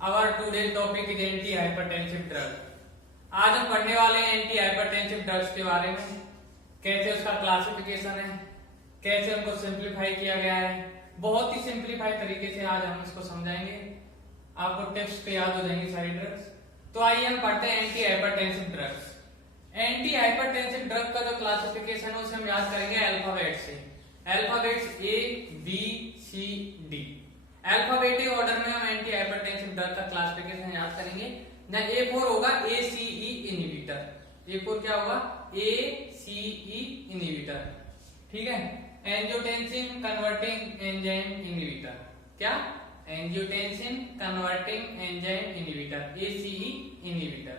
Our today's topic is anti-hypertensive drug. आज हम पढ़ने वाले हैं एंटी हाइपरटेंसिव ड्रग्स के बारे में, कैसे उसका क्लासिफिकेशन है, कैसे उनको सिंप्लीफाई किया गया है। बहुत ही सिंप्लीफाई तरीके से आज हम इसको समझाएंगे, आपको टिप्स पे याद हो जाएंगी सारी ड्रग्स। तो आइए हम पढ़ते हैं anti hypertensive drugs. Anti hypertensive drug का जो क्लासिफिकेशन है उसे हम याद करेंगे अल्फाबेट से। Alphabets A B C D, alphabetic order में हम एंटी हाइपरटेंसिव ड्रग का क्लासिफिकेशन याद करेंगे। ना A4 होगा ACE इनहिबिटर, A4 क्या होगा ACE इनहिबिटर, ठीक है। एंजियोटेंसिन कन्वर्टिंग एंजाइम इनहिबिटर, क्या angiotensin converting enzyme inhibitor ACE inhibitor.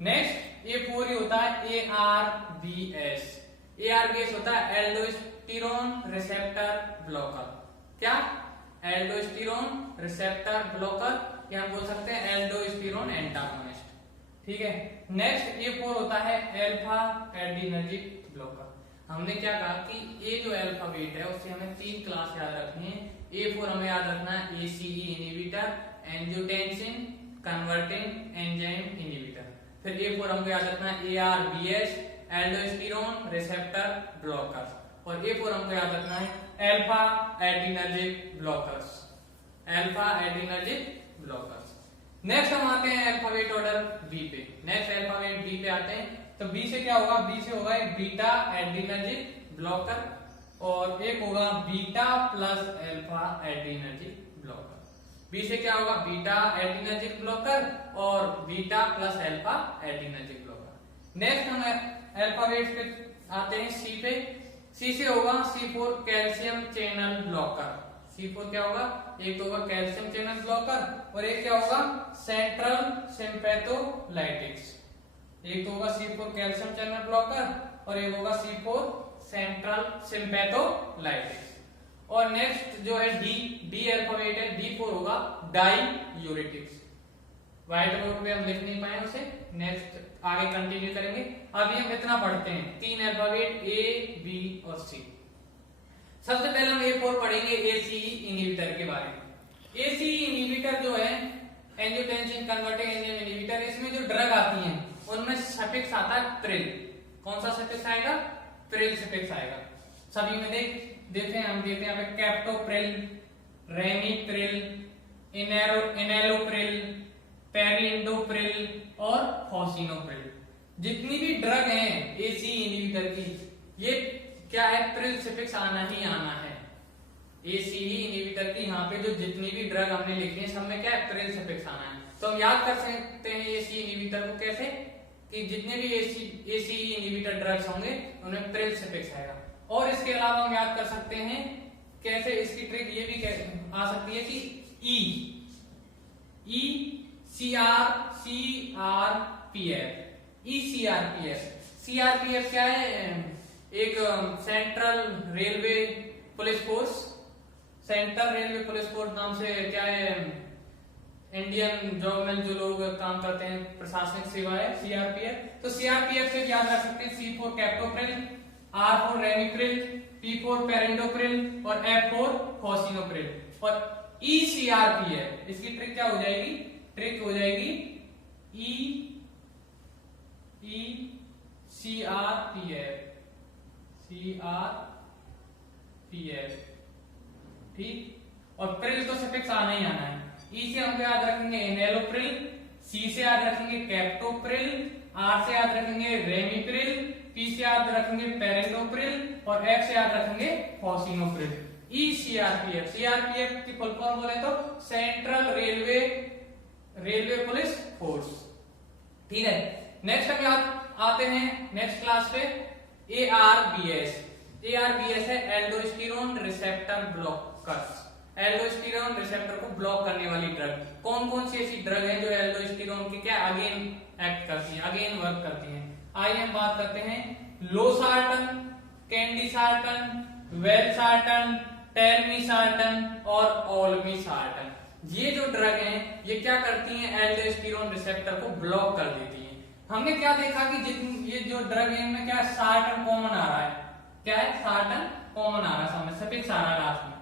Next A4 ही होता है ARBS, ARBS होता है एल्डोस्टेरोन रिसेप्टर ब्लॉकर, क्या एल्डोस्टेरोन रिसेप्टर ब्लॉकर, या हम बोल सकते हैं एल्डोस्टेरोन एंटागोनिस्ट, ठीक है। नेक्स्ट A4 होता है अल्फा एड्रीनर्जिक ब्लॉकर। हमने क्या कहा कि ये जो अल्फाबेट है उससे हमें तीन क्लास याद रखनी है। A4 हमें याद रखना है ACE inhibitor, angiotensin converting enzyme inhibitor. फिर A4 हमको याद रखना है ARBS एल्डोस्टेरोन रिसेप्टर ब्लॉकर, और A4 हमको याद रखना है alpha adrenergic blockers, alpha adrenergic blockers. Next हम आते हैं अल्फाबेट ऑर्डर बी पे। नेक्स्ट अल्फाबेट बी पे आते हैं, तो बी से क्या होगा, बी से होगा एक बीटा एड्रीनर्जिक ब्लॉकर, और एक होगा beta plus alpha adrenergic blocker. B से क्या होगा बीटा एड्रीनर्जिक ब्लॉकर और beta plus alpha adrenergic blocker. Next हम अल्फाबेट पे आते हैं सी पे। सी से होगा C4 calcium channel blocker. C4 क्या होगा, एक तो होगा कैल्शियम चैनल ब्लॉकर और एक क्या होगा सेंट्रल सिंपैथोलाइटिक्स। एक तो होगा C4 कैल्शियम चैनल ब्लॉकर और एक होगा C4 सेंट्रल सिंपैथोलाइटिक्स। और नेक्स्ट जो है डी अल्फाबेट है, D4 होगा डाईयूरेटिक्स। व्हाइट बोर्ड पे हम लिख नहीं पाए उसे, नेक्स्ट आगे कंटिन्यू करेंगे। अभी हम इतना पढ़ते हैं, तीन अल्फाबेट A B और C। सबसे पहले हम A4 पढ़ेंगे ACE इनहिबिटर के बारे में। ACE इनहिबिटर जो है एंजियोटेंसिन कन्वर्टिंग एंजाइम इनहिबिटर, इसमें जो ड्रग आती हैं उनमें सफिक्स आता है प्रिल। कौन सा सफिक्स आएगा, प्रिल सफिक्स आएगा। सभी में देखें हम देते हैं यहाँ पे कैप्टोप्रिल, रेमिप्रिल, इनेलोप्रिल, पेरिंडोप्रिल और फॉसिनोप्रिल। जितनी भी ड्रग हैं ACE इनहिबिटर की, ये क्या है प्रिल सफिक्स आना ही आना है। ACE इनहिबिटर की यहाँ पे जो जितनी भी ड्रग हमने लिखी है सब में क्या है प्रिल सफिक्स आना है। तो हम याद कर सकते हैं ACE इनहिबिटर को कैसे, कि जितने भी ACE इनहिबिटर ड्रग्स होंगे उनमें प्रिल सफिक्स आएगा। और इसके अलावा हम याद कर सकते हैं कैसे, इसकी ट्रिक ये भी आ सकती है कि CRPF क्या है, एक central railway police force, central railway police force नाम से क्या है इंडियन जॉब में जो लोग काम करते हैं प्रशासनिक सेवा है CRPF। तो CRPF से याद रख सकते हैं C4 captopril, R4 ramipril, P4 perindopril और F4 फॉसिनोप्रिल। और ECRPF, इसकी ट्रिक क्या हो जाएगी, ट्रिक हो जाएगी CRPF, ठीक। और प्रिल तो सफिक्स आना ही आना है। E से हम याद रखेंगे इनेलोप्रिल, C से याद रखेंगे कैप्टोप्रिल, R से याद रखेंगे रेमिप्रिल, P से याद रखेंगे पेरिंडोप्रिल और F से याद रखेंगे फॉसिनोप्रिल। ECRPF, CRPF की फुल फॉर्म बोले तो सेंट्रल रेलवे पुलिस फोर्स, ठीक है। नेक्स्ट हम आते हैं नेक्स्ट क्लास पे ARBS। ARBS है aldosterone receptor blockers, aldosterone receptor को ब्लॉक करने वाली ड्रग। कौन कौन सी ऐसी ड्रग है जो एल्डोस्टेरोन की क्या अगेन एक्ट करती हैं, अगेन वर्क करती हैं। आइए हम बात करते हैं लोसार्टन, कैंडिसार्टन, वेलसार्टन, टेलमिसार्टन और ओल्मिसार्टन। ये जो ड्रग हैं ये क्या करती हैं, एल्डोस्टेरोन रिसेप्टर को ब्लॉक कर देती हैं। हमने क्या देखा कि ये जो ड्रग है इनमें क्या सार्टन कॉमन आ रहा है, क्या है सार्टन कॉमन आ रहा है, सामने सफिक्स आ रहा है लास्ट में,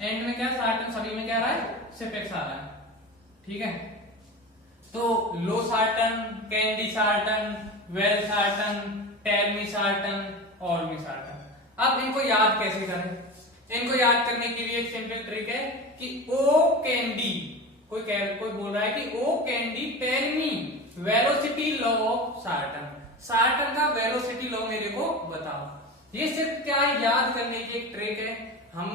एंड में क्या सार्टन सभी में क्या आ रहा है सिर्फ एक्स आ रहा है। ठीक है। तो लोसार्टन, कैंडिसार्टन, वेलसार्टन, टेलमिसार्टन, ऑल्मिसार्टन। अब इनको याद कैसे करें? इनको याद करने की भी एक सिंपल ट्रिक है कि ओ कैंडी, कोई बोल रहा है कि O candy tell me velocity law of sartan, sartan का वेलोसिटी लॉ मेरे को बताओ। ये सिर्फ क्या याद करने की एक ट्रिक है। हम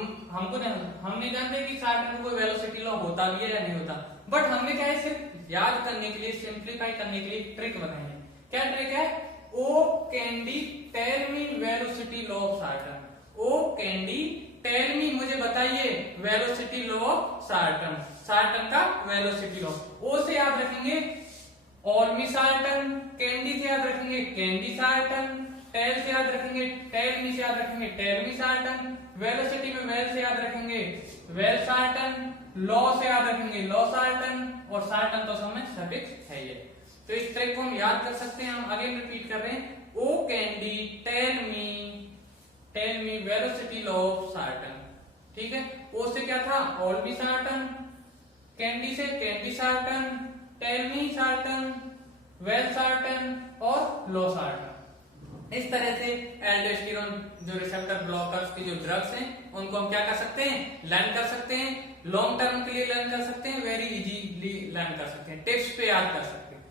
नहीं जानते कि सार्टन में कोई वेलोसिटी लॉ होता भी है या नहीं होता, बट हमने क्या है सिर्फ याद करने के लिए, सिंप्लीफाई करने के लिए ट्रिक बनाई है। क्या ट्रिक है? O candy tell me velocity law of sartan, O candy tell me, मुझे बताइए velocity law of sartan, sartan का वेलोसिटी लॉ। ओ से याद रखेंगे ऑल्मिसार्टन, कैंडी से याद रखेंगे कैंडिसार्टन, टेल से याद रखेंगे टेल मी से याद रखेंगे टेलमिसार्टन, वेलोसिटी में वेल से याद रखेंगे वेलसार्टन, लॉ से याद रखेंगे लॉसार्टन, और सार्टन तो समय सफिक्स है ये। तो इस ट्रिक को हम याद कर सकते हैं। हम अगेन रिपीट कर रहे हैं, O candy tell me velocity law of sartan. ठीक है। ओ से क्या था? ऑल्मिसार्टन, कैंडी से कैंडिसार्टन, टेलमिसार्टन, वेलसार्टन और लॉसार्टन। इस तरह से एल्डोस्टेरोन जो रिसेप्टर ब्लॉकर्स की जो ड्रग्स हैं उनको हम क्या कर सकते हैं? लर्न कर सकते हैं। लॉन्ग टर्म के लिए लर्न कर सकते हैं, वेरी इजीली लर्न कर सकते हैं, टिप्स पे याद कर सकते हैं।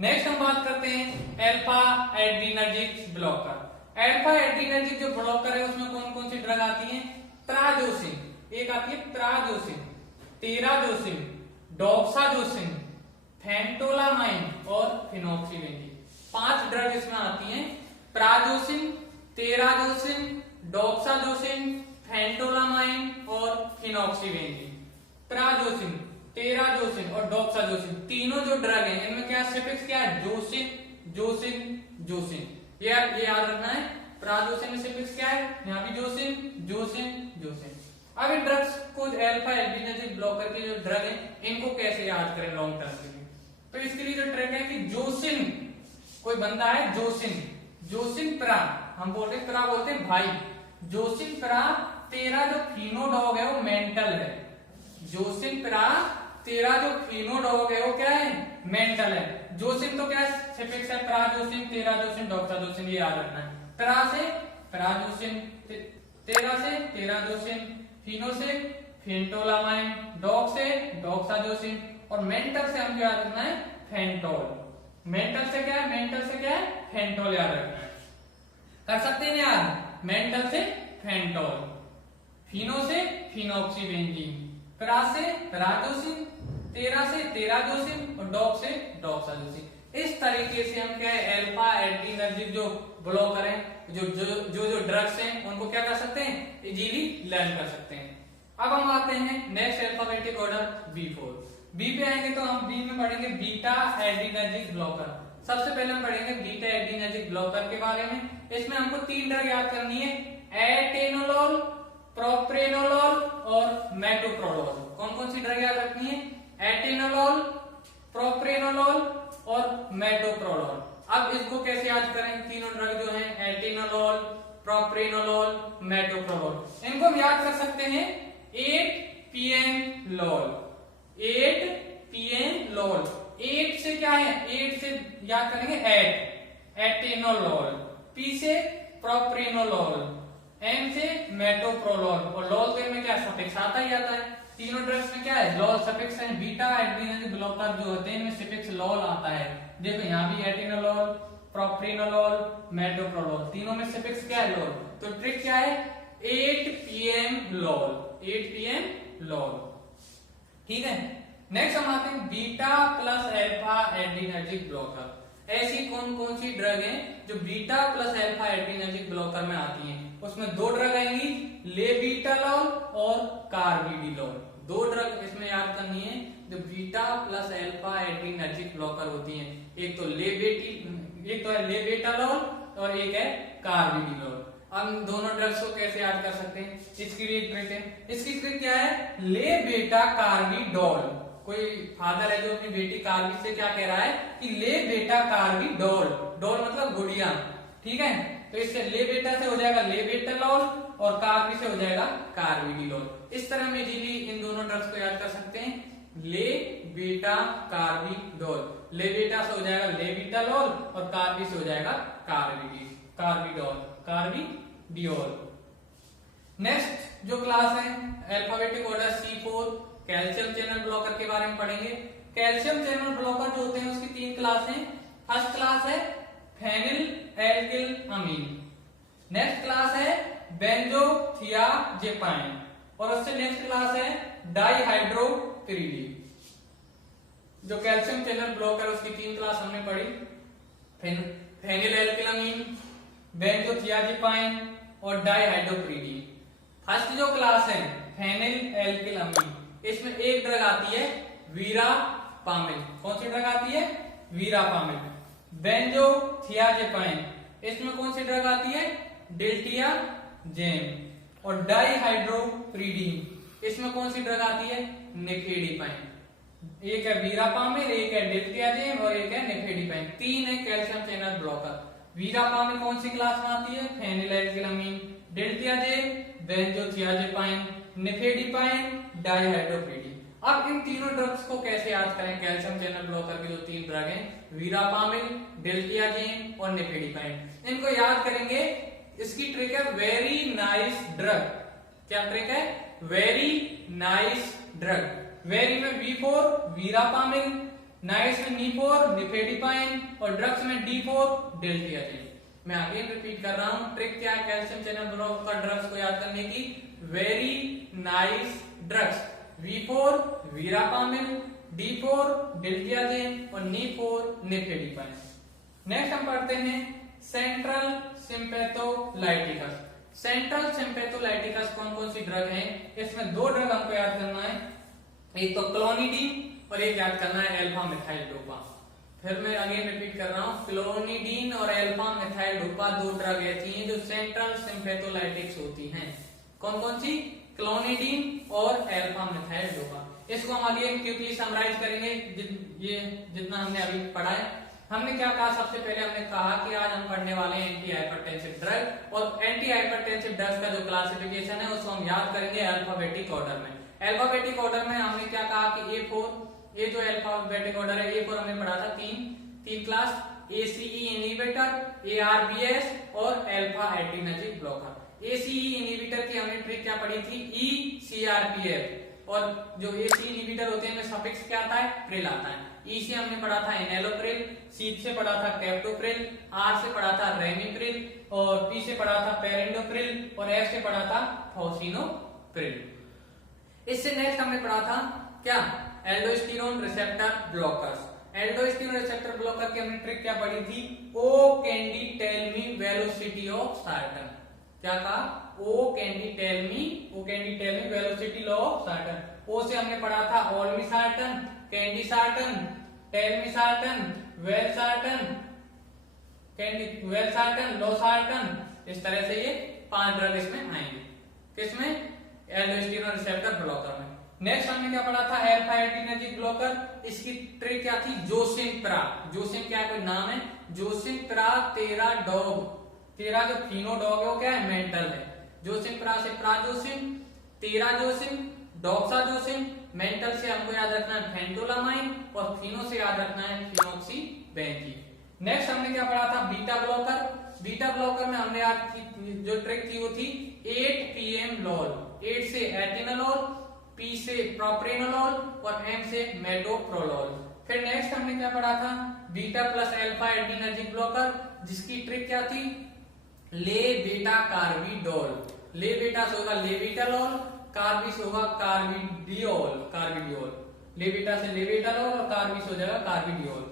नेक्स्ट हम बात करते हैं alpha adrenergic blocker. Alpha adrenergic जो ब्लॉकर है उसमें कौन कौन सी ड्रग आती है? प्राजोसिन, एक आती है प्राजोसिन, तेराजोसिन, डॉक्साजोसिन, फेंटोलामाइन और फिनॉक्सीबेंजीन। 5 ड्रग इसमें आती हैं। प्राजोसिन, तेराजोसिन, डॉक्साजोसिन, फेंटोलामाइन और फिनॉक्सीबेंजीन। प्राजोसिन, तेराजोसिन और डॉक्साजोसिन तीनों जो ड्रग हैं इनमें क्या सफिक्स क्या है? जोसिन, जोसिन, जोसिन। ये याद रखना है। प्राजोसिन में सफिक्स क्या है? यहाँ भी जोसिन, जोसिन, जोसिन। अब इन ड्रग्स को अल्फा एड्रीनर्जिक ब्लॉकर के जो ड्रग हैं इनको कैसे याद करें लॉन्ग टर्म के लिए? तो इसके लिए जो ट्रिक है कि जोसिन, कोई बंदा है जोसिन, जोसिन प्रा, हम बोलते हैं प्रा बोलते हैं भाई, जोसिन प्रा तेरा जो फीनो डॉग है वो मेंटल है। जोसिन प्रा तेरा जो फीनो डॉग है वो क्या है? मेंटल है। जोसिन तो क्या सफिक्स है? प्राजोसिन, तेराजोसिन, डॉक्साजोसिन, ये याद रखना है। प्रा से प्राजोसिन, तेरा से तेराजोसिन, फिनो से फेंटोलामाइन, डॉग से डॉक्साजोसिन और मेंटल से हमको याद रखना है फेंटोल। मेंटल से क्या है? मेंटल से क्या है? फेंटोल याद रखना है। कर सकते हैं याद? मेंटल से फेंटोल, फिनो से फिनॉक्सीबेंजीन, प्रा से प्राजोसिन, तेरा से तेराजोसिन और डॉग से डॉक्साजोसिन। इस तरीके से हम क्या है अल्फा एड्रीनर्जिक जो ब्लॉकर हैं, जो ड्रग्स हैं उनको क्या कर सकते हैं? इजीली लर्न कर सकते हैं। अब हम आते हैं next alphabetic order B4। B पे आएंगे तो हम बी में पढ़ेंगे बीटा एड्रीनर्जिक ब्लॉकर। सबसे पहले हम पढ़ेंगे बीटा एड्रीनर्जिक ब्लॉकर के बारे में। इसमें हमको 3 ड्रग याद करनी है, एटेनोलोल, प्रोप्रेनोलोल और मेटोप्रोलोल। कौन कौन सी ड्रग याद रखनी है? एटेनोलोल, प्रोप्रेनोलोल और मेटोप्रोलोल। अब इसको कैसे याद करें? तीनों ड्रग जो हैं एटेनोलोल, प्रोप्रेनोलोल, मेटोप्रोलोल, इनको हम याद कर सकते हैं 8 लोल। 8 लोल। 8 से क्या है? 8 से याद करेंगे एटेनोलोल, P से प्रोप्रेनोलोल, M से मेटोप्रोलोल और लोल के में क्या सफिक्स आता ही आता है। तीनों ड्रग्स में क्या है? लॉल सफिक्स है। बीटा एड्रीनर्जिक ब्लॉकर जो होते हैं इनमें सफिक्स लॉल आता है। देखो यहाँ भी एटेनोलोल, प्रोप्रेनोलोल, मेटोप्रोलोल, तीनों में सफिक्स क्या है? लॉल। तो ट्रिक क्या है? 8 PM लॉल, 8 PM लॉल। ठीक है। नेक्स्ट हम आते हैं beta plus alpha adrenergic blocker. ऐसी कौन कौन सी ड्रग हैं जो beta plus alpha adrenergic blocker में आती हैं? उसमें 2 ड्रग आएंगी, लेबीटालोल और कार्बिडिलोल। 2 ड्रग इसमें याद करनी है जो beta plus alpha adrenergic blocker होती हैं। एक तो है लेबेटालोल और एक है कार्बिडिलोल। हम दोनों ड्रग्स को कैसे याद कर सकते हैं? इसकी भी ट्रिक है। इसकी ट्रिक क्या है? लेबेटा कार्बिडोल। कोई फादर है जो अपनी बेटी कार्बी से क्या कह रहा है कि ले बेटा कार्बिडोल, डोल मतलब गुड़िया। ठीक है। तो इससे ले बेटा से हो जाएगा लेबेटालोल और कार्बी से हो जाएगा कार्बिडिलोल। इस तरह में इजीली इन दोनों ड्रग्स को याद कर सकते हैं। ले बीटा कार्बिडोल। ले बीटा से हो जाएगा लेविटालोल और कार्बी से हो जाएगा कार्बिडोल, कार्बिडियोल। नेक्स्ट जो क्लास है alphabetic order C4 calcium channel blocker के बारे में पढ़ेंगे। कैल्शियम चैनल ब्लॉकर जो होते हैं उसकी 3 क्लास हैं। फर्स्ट क्लास है फेनिल अमीन, नेक्स्ट क्लास है बेंजोथियाजेपाइन और उससे नेक्स्ट क्लास है डाइहाइड्रोपिरिडी। जो कैल्शियम चैनल ब्लॉकर उसकी 3 क्लास हमने पढ़ी, फेनिलएल्किलामीन, बेंजोथियाजेपाइन और डाइहाइड्रोपिरिडी। फर्स्ट जो क्लास है फेनिलएल्किलामीन, इसमें एक ड्रग आती है वीरापामिल। कौन सी ड्रग आती है? वीरापामिल। बेंजोथियाजेपाइन, इसमें कौन सी ड्रग आती है? डिल्टियाजेम। और डाइहाइड्रोपिरिडीन, इसमें कौन सी ड्रग आती है? निफेडिपाइन। एक है वीरापामिल, एक है डिल्टियाजेम और एक है निफेडिपाइन। 3 है कैल्शियम चैनल ब्लॉकर। वीरापामिल कौन सी क्लास में आती है? फेनिलएल्किलामीन, डिल्टियाजेम, बेंजोथियाजेपाइन, निफेडिपाइन, डाइहाइड्रोपिरिडीन। अब इन तीनों ड्रग्स को कैसे याद करें? कैल्शियम चैनल ब्लॉकर की जो 3 ड्रग हैं वीरापामिल, डिल्टियाजेम और निफेडिपाइन, इनको याद करेंगे। इसकी ट्रिक है वेरी नाइस ड्रग। क्या ट्रिक है? Very nice drug. वेरी में V4 वीरापामिल, नाइस में N4 निफेडिपाइन और ड्रग्स में D4 डिल्टियाजेम। मैं आगे रिपीट कर रहा हूं, ट्रिक क्या है कैल्शियम चैनल ब्लॉकर ड्रग्स को याद करने की? Very nice drugs. V4 वीरापामिल, D4 डिल्टियाजेम और N4 निफेडिपाइन। नेक्स्ट हम पढ़ते हैं सेंट्रल सिंपैथोलाइटिकस। सेंट्रल सिंपैथोलाइटिकस कौन कौन सी ड्रग है? इसमें 2 ड्रग हमको याद करना है, एक तो क्लोनिडीन और एक याद करना है अल्फा मिथाइल डोपा। फिर मैं अगेन रिपीट कर रहा हूं, क्लोनिडीन और अल्फा मिथाइल डोपा 2 ड्रग ऐसी हैं जो सेंट्रल सिंपैथोलाइटिक्स होती हैं। कौन कौन सी? क्लोनिडीन और अल्फा मिथाइल डोपा। इसको हम आगे क्विकली समराइज करेंगे। ये जितना हमने अभी पढ़ा है, हमने क्या कहा? सबसे पहले हमने कहा कि आज हम पढ़ने वाले हैं एंटी हाइपरटेंसिव ड्रग, और एंटी हाइपरटेंसिव ड्रग्स का जो क्लासिफिकेशन है उसको हम याद करेंगे अल्फाबेटिक ऑर्डर में। अल्फाबेटिक ऑर्डर में हमने क्या कहा कि A4, ये जो अल्फाबेटिक ऑर्डर है A4 हमने पढ़ा था तीन क्लास, ACE इनहिबिटर, ARBS और alpha adrenergic blocker. ACE inhibitor की हमने ट्रिक क्या पढ़ी थी? ECRPF। और जो ACE इनहिबिटर होते हैं, सफिक्स क्या आता है? प्रिल आता है। E से हमने पढ़ा था एनेलोप्रिल, C से पढ़ा था कैप्टोप्रिल, R से पढ़ा था रेमिप्रिल और P से पढ़ा था पेरिंडोप्रिल और F से पढ़ा था फोसिनोप्रिल। इससे नेक्स्ट हमने पढ़ा था क्या? Aldosterone receptor blockers. Aldosterone receptor blocker की हमने ट्रिक क्या पढ़ी थी? O candy tell me velocity of sartan. क्या कहा? O candy tell me velocity law of sartan. O से हमने पढ़ा था olmesartan, candesartan, telmisartan, valsartan, losartan. इस तरह से ये 5 ड्रग इसमें आएंगे। किसमें? एल्डोस्टेरोन रिसेप्टर ब्लॉकर में। नेक्स्ट हमने क्या पढ़ा था? Alpha adrenergic blocker. इसकी ट्रिक क्या थी? जोसिम्प्रा। जोसिम क्या कोई नाम है? जोसिम्प्रा तेरा डॉग, तेरा जो फिनो डॉग है वो क्या है? मेंटल है। जोसिम्प्रा से प्राजोसिम, तेरा जोसिम, डॉक्साजोसिम। मेंटल से हमको याद रखना है फेंटोलामाइन और फिनो से याद रखना है फिनोक्सीबेंजीन। नेक्स्ट हमने क्या पढ़ा था? Beta blocker. बीटा ब्लॉकर में हमने याद की जो ट्रिक थी वो थी 8-PM-लॉल। 8 से एटिनोलोल, P से प्रोप्रेनोलोल और M से मेटोप्रोलोल। फिर नेक्स्ट हमने क्या पढ़ा था? Beta plus alpha adrenergic blocker, जिसकी ट्रिक क्या थी? ले बेटा कार्बिडोल। ले बेटा से होगा लेविटालोल, कार्बी से होगा कार्बिडियोल। ले बेटा से लेविटालोल और कार्बी से हो जाएगा कार्बिडियोल।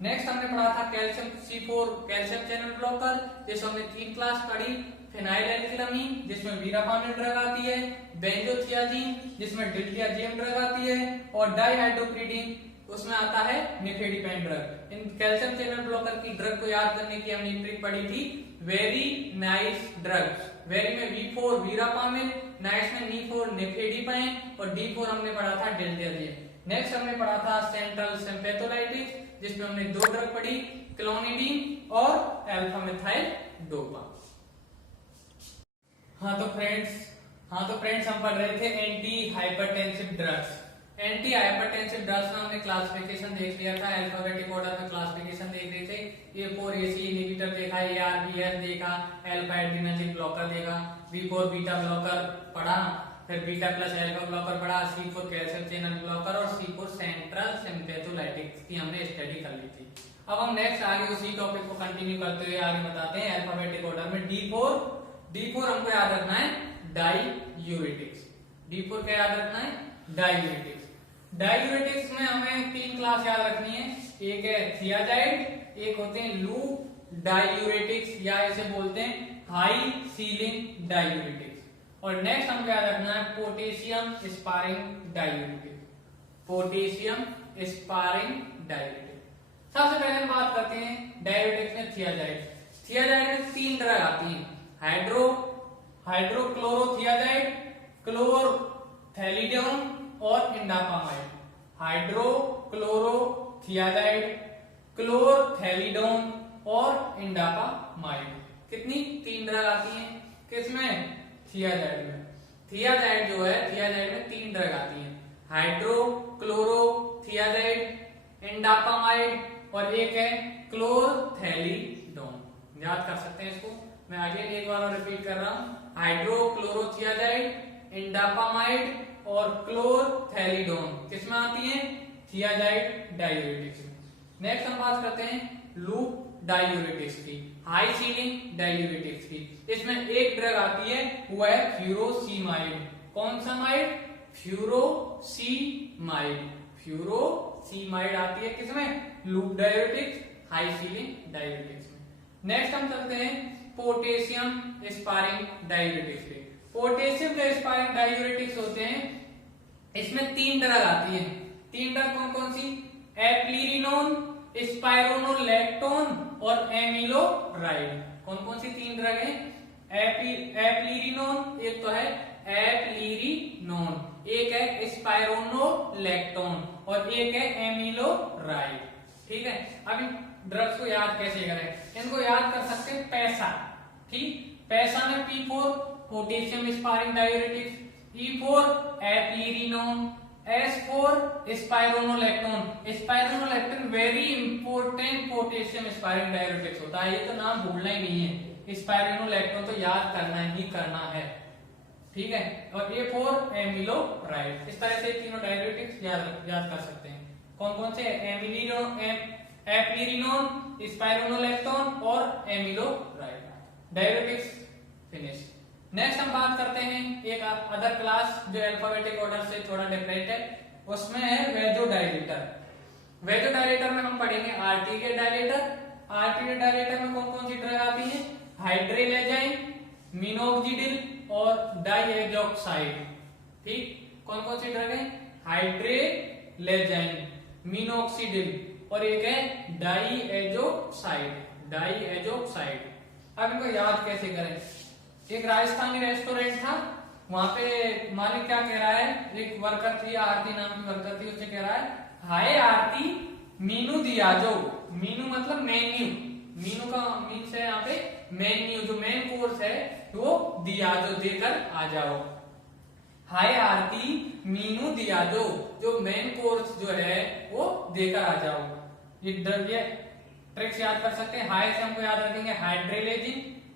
नेक्स्ट हमने पढ़ा था calcium C4 calcium channel blocker, जिसमें हमने 3 क्लास पढ़ी। फेनाइलएल्किलामीन, जिसमें वीरापामिल ड्रग आती है, बेंजोथियाजीन, जिसमें डिल्टियाजेम ड्रग आती है, और डाइहाइड्रोपिरिडीन, उसमें आता है निफेडिपाइन ड्रग। इन कैल्शियम चैनल ब्लॉकर की ड्रग को याद करने की हमने ट्रिक पढ़ी थी वेरी नाइस ड्रग। वेरी में V4 वीरापामिल, नाइस में N4 निफेडिपाइन और D4 हमने पढ़ा था डिल्टियाजेम। नेक्स्ट हमने पढ़ा था सेंट्रल सिंपैथोलाइटिक्स, जिसमें हमने 2 ड्रग पढ़ी, क्लोनिडीन और अल्फा मिथाइल डोपा। हाँ तो फ्रेंड्स हम पढ़ रहे थे anti hypertensive drugs. Anti hypertensive drugs में हमने क्लासिफिकेशन देख लिया था, अल्फाबेटिक ऑर्डर में क्लासिफिकेशन देख रहे थे। A4 AC इनहिबिटर देखा, ARBS देखा, अल्फा एड्रेनर्जिक ब्लॉकर देखा, B4 बीटा ब्लॉकर पढ़ा, फिर बीटा प्लस अल्फा ब्लॉकर पढ़ा, C4 कैल्शियम चैनल ब्लॉकर और C4 सेंट्रल सिम्पैथोलाइटिक्स की हमने स्टडी कर ली थी। अब हम नेक्स्ट आगे उसी टॉपिक को कंटिन्यू करते हुए आगे बताते हैं अल्फाबेटिक ऑर्डर में। D4 हमको याद रखना है डाईयूरेटिक्स। D4 क्या याद रखना है? डाईयूरेटिक्स। डाईयूरेटिक्स में हमें 3 क्लास याद रखनी है, एक है थियाजाइड, एक होते हैं लूप डाईयूरेटिक्स या इसे बोलते हैं हाई सीलिंग डाईयूरेटिक्स। और नेक्स्ट हमको याद रखना है potassium sparing diuretics. Potassium sparing diuretics. सबसे पहले हम बात करते हैं डाईयूरेटिक्स में थियाजाइड। थियाजाइड में 3 ड्रग आती हैं, हाइड्रोक्लोरोथियाजाइड, क्लोरथैलिडोन और इंडापामाइड। हाइड्रोक्लोरोथियाजाइड, क्लोरथैलिडोन और इंडापामाइड। कितनी? 3 ड्रग आती हैं। किसमें? थियाजाइड में। थियाजाइड जो है, थियाजाइड में 3 ड्रग आती हैं, हाइड्रोक्लोरोथियाजाइड, इंडापामाइड और एक है क्लोरथैलिडोन। याद कर सकते हैं इसको, मैं आगे एक बार और रिपीट कर रहा हूं, हाइड्रोक्लोरोथियाजाइड, इंडापामाइड और क्लोरथैलिडोन किसमें आती है? थियाजाइड डाईयूरेटिक्स में। नेक्स्ट हम बात करते हैं लूप डाईयूरेटिक्स की, हाई सीलिंग डाईयूरेटिक्स की। इसमें एक ड्रग आती है, वो है फ्यूरोसीमाइड। कौन सा माइड? फ्यूरोसीमाइड। फ्यूरोसीमाइड आती है किसमें? लूप डाईयूरेटिक्स, हाई सीलिंग डाईयूरेटिक्स में। नेक्स्ट हम चलते हैं पोटेशियम स्पारिंग डाईयूरेटिक्स पे। पोटेशियम जो स्पारिंग डाईयूरेटिक्स होते हैं, इसमें 3 ड्रग आती है। 3 ड्रग कौन कौन सी? एप्लीरिनोन, स्पाइरोनोलैक्टोन और एमिलोराइड। कौन कौन सी 3 ड्रग है? एप्लीरिनोन, एक तो है एप्लीरिनोन, एक है स्पाइरोनोलैक्टोन और एक है एमिलोराइड। ठीक है, अब इन ड्रग्स को याद कैसे करें? इनको याद कर सकते हैं पैसा। ठीक, पैसा में P4 potassium sparing diuretics, E4 eplerenone, S4 spironolactone. Spironolactone very important potassium sparing diuretics होता है, ये तो नाम भूलना ही नहीं है। स्पाइरोनोलैक्टोन तो याद करना ही करना है। ठीक है, और A4 एमिलोराइड। इस तरह से तीनों डाईयूरेटिक्स याद कर सकते हैं। कौन कौन से? एप्लीरिनोन, स्पाइरोनोलैक्टोन और एमिलोराइड। डाईयूरेटिक्स फिनिश। नेक्स्ट हम बात करते हैं एक अदर क्लास जो अल्फाबेटिक ऑर्डर से थोड़ा डिफरेंट है, उसमें है वेजोडाइलेटर। वेजोडाइलेटर में हम पढ़ेंगे आर्टीरियल डायलेटर। आर्टीरियल डायलेटर में कौन कौन सी ड्रग आती है? हाइड्रेलेजाइन, मिनोक्सिडिल और डाइएजोक्साइड। ठीक, कौन कौन सी ड्रग है? हाइड्रेलेजाइन, मिनोक्सिडिल और एक है डाइएजोक्साइड। डाइएजोक्साइड। अब इनको याद कैसे करें? एक राजस्थानी रेस्टोरेंट था, वहां पे मालिक क्या कह रहा है, एक वर्कर थी, आरती नाम की वर्कर थी, उससे कह रहा है, हाय आरती, मीनू दिया जो। मीनू मतलब मेन्यू, मीनू का मीन्स है यहाँ पे मेन्यू, जो मेन कोर्स है वो दिया जो, देकर आ जाओ। हाय आरती, मीनू दिया जो मेन कोर्स जो है वो देकर आ जाओ। ये ट्रिक्स याद कर सकते हैं। हाई से हमको याद रखेंगे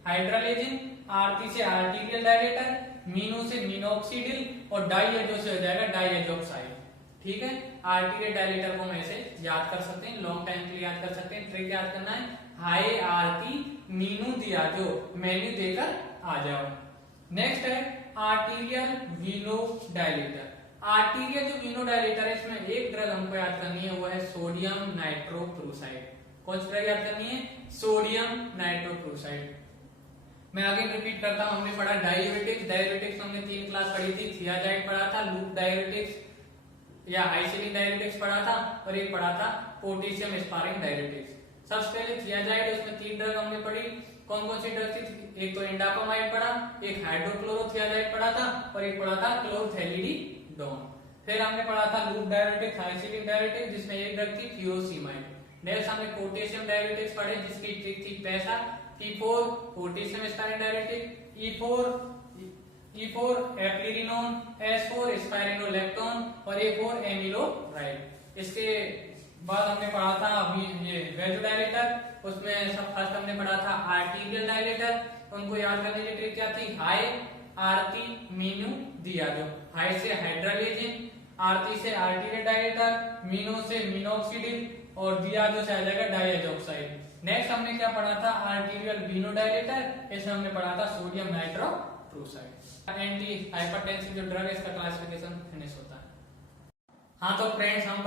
हाइड्रोलेजिन, आरती से आर्टीरियल डायलेटर, मीनू से मिनोक्सिडिल और डाइएजो से हो जाएगा डाइएजोक्साइड। ठीक है, आर्टीरियल डायलेटर को हम ऐसे याद कर सकते हैं, लॉन्ग टाइम के लिए याद कर सकते हैं। ट्रिक याद करना है, हाय आरती, मीनू दिया जो, मेन्यू देकर आ जाओ। नेक्स्ट है आर्टीरियल वीनो डायलेटर। आर्टीरियल जो वीनो डायलेटर है, इसमें एक ड्रग हमको याद करनी है, वो है सोडियम नाइट्रोक्लोराइड। कौन सी ड्रग याद करनी है? Sodium nitrochloride. मैं आगे रिपीट करता हूं, हमने पढ़ा डायूरेटिक्स। डायूरेटिक्स हमने 3 क्लास पढ़ी थी, थियाजाइड पढ़ा था, लूप डायूरेटिक्स या हाई सीलिंग डायूरेटिक्स पढ़ा था और एक पढ़ा था पोटेशियम स्पारिंग डायूरेटिक्स। सबसे पहले थियाजाइड, उसमें 3 ड्रग हमने पढ़ी। कौन कौन सी ड्रग थी? एक तो इंडापामाइड पढ़ा, एक हाइड्रोक्लोरोथियाजाइड पढ़ा था और एक पढ़ा था क्लोरथैलिडोन। फिर हमने पढ़ा था loop diuretics, high ceiling diuretics, जिसमें एक ड्रग थी फ्यूरोसीमाइड। नेक्स्ट हमने पोटेशियम डायूरेटिक्स पढ़े, जिसकी ट्रिक थी पैसा। P4 potassium sparring diuretic, E4 E4 एप्लिरिनोन, S4 स्पाइरिनोलेक्टोन और A4 एमिलोराइड। इसके बाद हमने पढ़ा था अभी ये वेजोडाइलेटर, उसमें सब फर्स्ट हमने पढ़ा था आर्टीरियल डायलेटर। उनको याद करने की ट्रिक क्या थी, हाई आरती मीनू दिया, जो हाई से हाइड्रोलिजिन, आरती से आर्टीरियल डायलेटर, मीनो से मिनोक्सिडिल और दिया जो से आ जाएगा डाइएजॉक्साइड। नेक्स्ट हमने क्या पढ़ा था, आर्टीरियल विनोडाइलेटर, इसमें हमने पढ़ा था सोडियम नाइट्रोक्लोराइड। एंटी हाइपरटेंसिव जो ड्रग है इसका क्लासिफिकेशन फिनिश होता है। हाँ तो फ्रेंड्स हम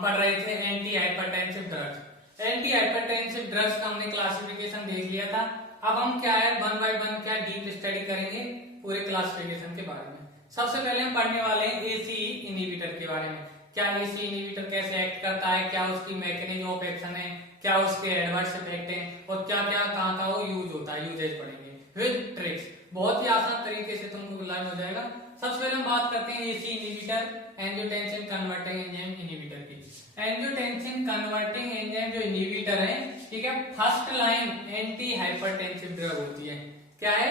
पढ़ रहे थे anti hypertensive drugs. Anti hypertensive drugs का हमने क्लासिफिकेशन देख लिया था। अब हम क्या है वन बाय वन क्या डीप स्टडी करेंगे पूरे क्लासिफिकेशन के बारे में। सबसे पहले हम पढ़ने वाले हैं एसीई इनहिबिटर के बारे में। क्या एसीई इनहिबिटर कैसे एक्ट करता है, क्या उसकी मैकेनिज्म ऑफ एक्शन है, क्या उसके एडवर्स इफेक्ट हैं और क्या क्या कहाँ वो यूज होता है, यूजेज पढ़ेंगे विद ट्रिक्स। बहुत ही आसान तरीके से तुमको लर्न हो जाएगा। सबसे पहले हम बात करते हैं ACE inhibitor angiotensin converting enzyme inhibitor की। एंजियोटेंसिन कन्वर्टिंग एंजाइम जो इनहिबिटर है, ठीक है, first line anti hypertensive drug होती है। क्या है,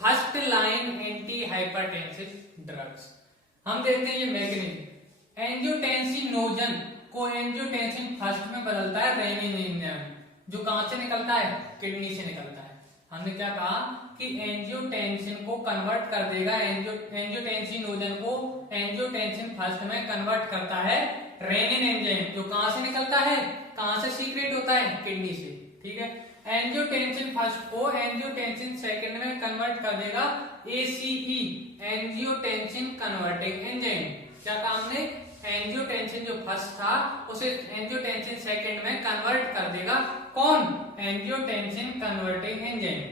first line anti hypertensive drugs. हम देखते हैं ये मैकेनिज्म। एंजियोटेंसिनोजन को एंजियोटेंसिन फर्स्ट में बदलता है रेनिन एंजाइम, जो कहां से निकलता है, किडनी से निकलता है। हमने क्या कहा कि एंजियोटेंसिन को कन्वर्ट कर देगा, एंजियोटेंसिनोजन को एंजियोटेंसिन फर्स्ट में कन्वर्ट करता है रेनिन एंजाइम, जो कहां से निकलता है, कहां से सीक्रेट होता है, किडनी से। ठीक है, एंजियोटेंसिन फर्स्ट को एंजियोटेंसिन सेकंड में कन्वर्ट कर देगा एसीई, एंजियोटेंसिन कन्वर्टिंग एंजाइम। क्या काम ने, एंजियोटेंसिन जो फर्स्ट था उसे एंजियोटेंसिन सेकंड में कन्वर्ट कर देगा कौन, एंजियोटेंसिन कन्वर्टिंग एंजाइम।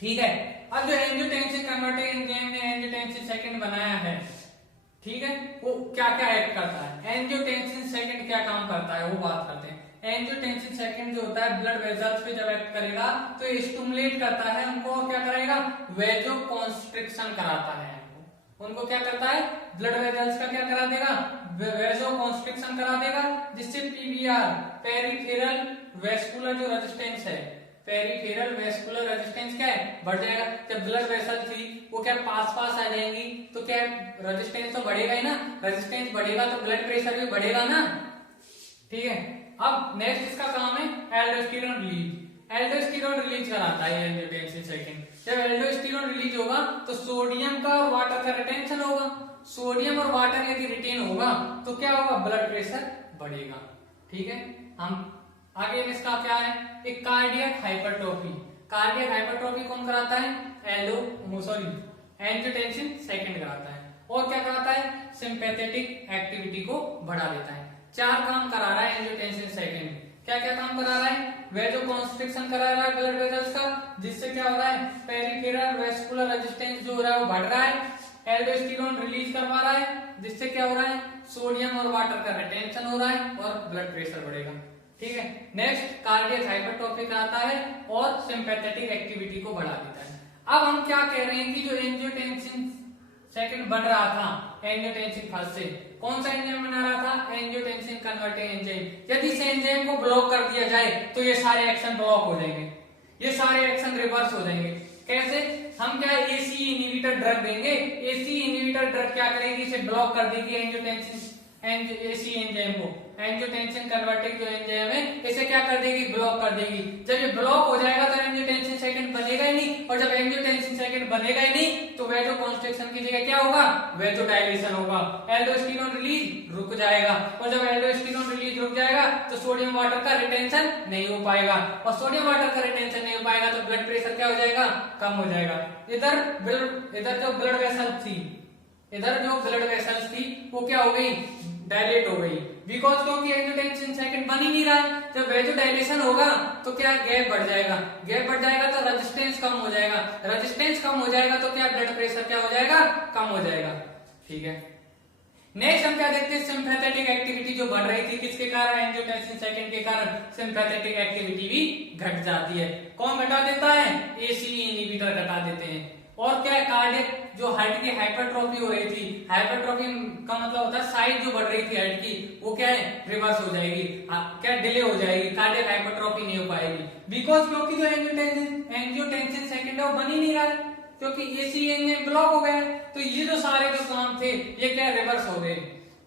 ठीक है, अब जो एंजियोटेंसिन कन्वर्टिंग एंजाइम ने एंजियोटेंसिन सेकंड बनाया है, ठीक है, वो क्या क्या एक्ट करता है, एंजियोटेंसिन सेकंड क्या काम करता है वो बात करते हैं। एंजियोटेंसिन सेकंड जो होता है ब्लड वेसल्स पे जब एक्ट करेगा तो स्टिमुलेट करता है उनको, और क्या करेगा, वेजोकॉन्स्ट्रिक्शन कराता है उनको। क्या करता है, ब्लड वेसल्स का क्या करा देगा, वेजोकॉन्स्ट्रिक्शन करा देगा, जिससे पीवीआर पेरिफेरल वेस्कुलर जो रेजिस्टेंस है, पेरिफेरल वेस्कुलर रेजिस्टेंस क्या है, बढ़ जाएगा। जब ब्लड वेसल थी वो क्या पास पास आ जाएंगी तो क्या रेजिस्टेंस तो बढ़ेगा ही ना, रेजिस्टेंस बढ़ेगा तो ब्लड प्रेशर भी बढ़ेगा ना। ठीक है, अब नेक्स्ट इसका काम है एल्डोस्टेरोन रिलीज। एल्डोस्टेरोन रिलीज कराता है एंजियोटेंसिन सेकंड। जब एल्डोस्टेरोन रिलीज होगा तो सोडियम का और वाटर का रिटेंशन होगा। सोडियम और वाटर यदि रिटेन होगा तो क्या होगा, ब्लड प्रेशर बढ़ेगा। ठीक है, हम आगे इसका क्या है, एक कार्डियक हाइपरट्रोफी। कार्डियक हाइपरट्रोफी कौन कराता है, एंजियोटेंसिन सेकंड कराता है। और क्या कराता है, सिंपैथेटिक एक्टिविटी को बढ़ा देता है। चार काम करा रहा है एंजियोटेंसिन सेकंड। क्या क्या काम करा रहा है, वेजोकॉन्स्ट्रिक्शन करा रहा है ब्लड वेसल्स का, जिससे क्या हो रहा है, पेरिफेरल वेस्कुलर रेजिस्टेंस जो हो रहा है वो बढ़ रहा है। एल्डोस्टेरोन रिलीज करवा रहा है, जिससे क्या हो रहा है, सोडियम और वाटर का रिटेंशन हो रहा है और ब्लड प्रेशर बढ़ेगा। ठीक है, नेक्स्ट कार्डियक हाइपरट्रोफी कराता है और सिंपैथेटिक एक्टिविटी को बढ़ा देता है। अब हम क्या कह रहे हैं कि जो एंजियोटेंसिन सेकंड बन रहा था एंजियोटेंसिन फर्स्ट से, कौन सा एंजाइम बना रहा था, एंजियोटेंसिन कन्वर्टिंग एंजाइम। यदि इस एंजाइम को ब्लॉक कर दिया जाए तो ये सारे एक्शन ब्लॉक हो जाएंगे, ये सारे एक्शन रिवर्स हो जाएंगे। कैसे, हम क्या एसी इनहिबिटर ड्रग देंगे, एसी इनहिबिटर ड्रग क्या करेगी, इसे ब्लॉक कर देगी एंजियोटेंसिन एसी एंजाइम को, एंजियोटेंसिन कन्वर्टिंग जो एंजाइम है इसे क्या कर देगी, ब्लॉक कर देगी। जब ये ब्लॉक हो जाएगा तो एंजियोटेंसिन सेकंड बनेगा ही नहीं, और जब एंजियोटेंसिन सेकंड बनेगा ही नहीं तो वेजोकॉन्स्ट्रिक्शन की जगह क्या होगा, वेजोडाइलेशन होगा। एल्डोस्टेरोन रिलीज रुक जाएगा, और जब एल्डोस्टेरोन रिलीज रुक जाएगा तो सोडियम वाटर का रिटेंशन नहीं हो पाएगा, और सोडियम वाटर का रिटेंशन नहीं हो पाएगा तो ब्लड प्रेशर क्या हो जाएगा, कम हो जाएगा। इधर जो ब्लड वेसल थी, इधर जो ब्लड वेसल्स थी वो क्या हो गई, डायलेट हो गई, बिकॉज क्योंकि एंजियोटेंसिन सेकंड बन ही नहीं रहा है। जब वेजोडाइलेशन होगा तो क्या गैप बढ़ जाएगा, गैप बढ़ जाएगा तो रेजिस्टेंस कम हो जाएगा, रेजिस्टेंस कम हो जाएगा तो क्या ब्लड प्रेशर क्या हो जाएगा, कम हो जाएगा। ठीक है, नेक्स्ट हम क्या देखते हैं, सिंपैथेटिक एक्टिविटी जो बढ़ रही थी किसके कारण, एंजियोटेंसिन सेकंड के कारण सिंपैथेटिक एक्टिविटी भी घट जाती है। कौन घटा देता है, एसीई इनहिबिटर घटा देते हैं। और क्या है, कार्डियक जो हार्ट की हाइपरट्रोफी हो रही थी, हाइपरट्रोफी का मतलब होता है साइज जो बढ़ रही थी हार्ट की वो क्या है, रिवर्स हो जाएगी, क्या डिले हो जाएगी, कार्डियक हाइपरट्रोफी नहीं हो पाएगी। बिकॉज क्योंकि जो एंजियोटेंसिन सेकंड है वो बन ही नहीं रहा है, क्योंकि एसी एंजाइम ब्लॉक हो गया है। तो ये जो सारे जो काम थे ये क्या रिवर्स हो गए,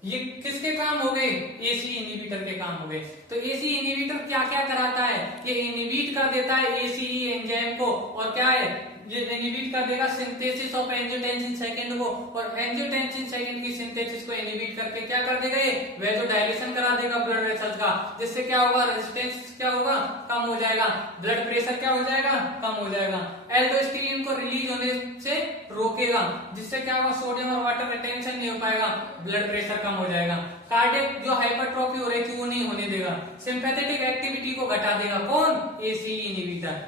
ये किसके काम हो गए, एसी इनहिबिटर के काम हो गए। तो एसी इनहिबिटर क्या क्या कराता है, ये इनहिबिट कर देता है एसी एंजाइम को, और क्या है ये इनहिबिट कर देगा सिंथेसिस ऑफ एंजियोटेंसिन सेकेंड को, और एंजियोटेंसिन सेकेंड की सिंथेसिस को इनहिबिट करके क्या कर देगा, ये वेसोडाइलेशन करा देगा ब्लड वेसल्स का, जिससे क्या होगा, रेजिस्टेंस क्या होगा, कम हो जाएगा, ब्लड प्रेशर क्या हो जाएगा, कम हो जाएगा, एल्डोस्टेरिन को रिलीज होने से रोकेगा, जिससे क्या होगा, सोडियम और वाटर रिटेंशन नहीं हो पाएगा, ब्लड प्रेशर कम हो जाएगा, कार्डियक जो हाइपरट्रोफी हो रही थी वो नहीं होने देगा, सिंपैथेटिक एक्टिविटी को घटा देगा, कौन, एसी इनहिबिटर।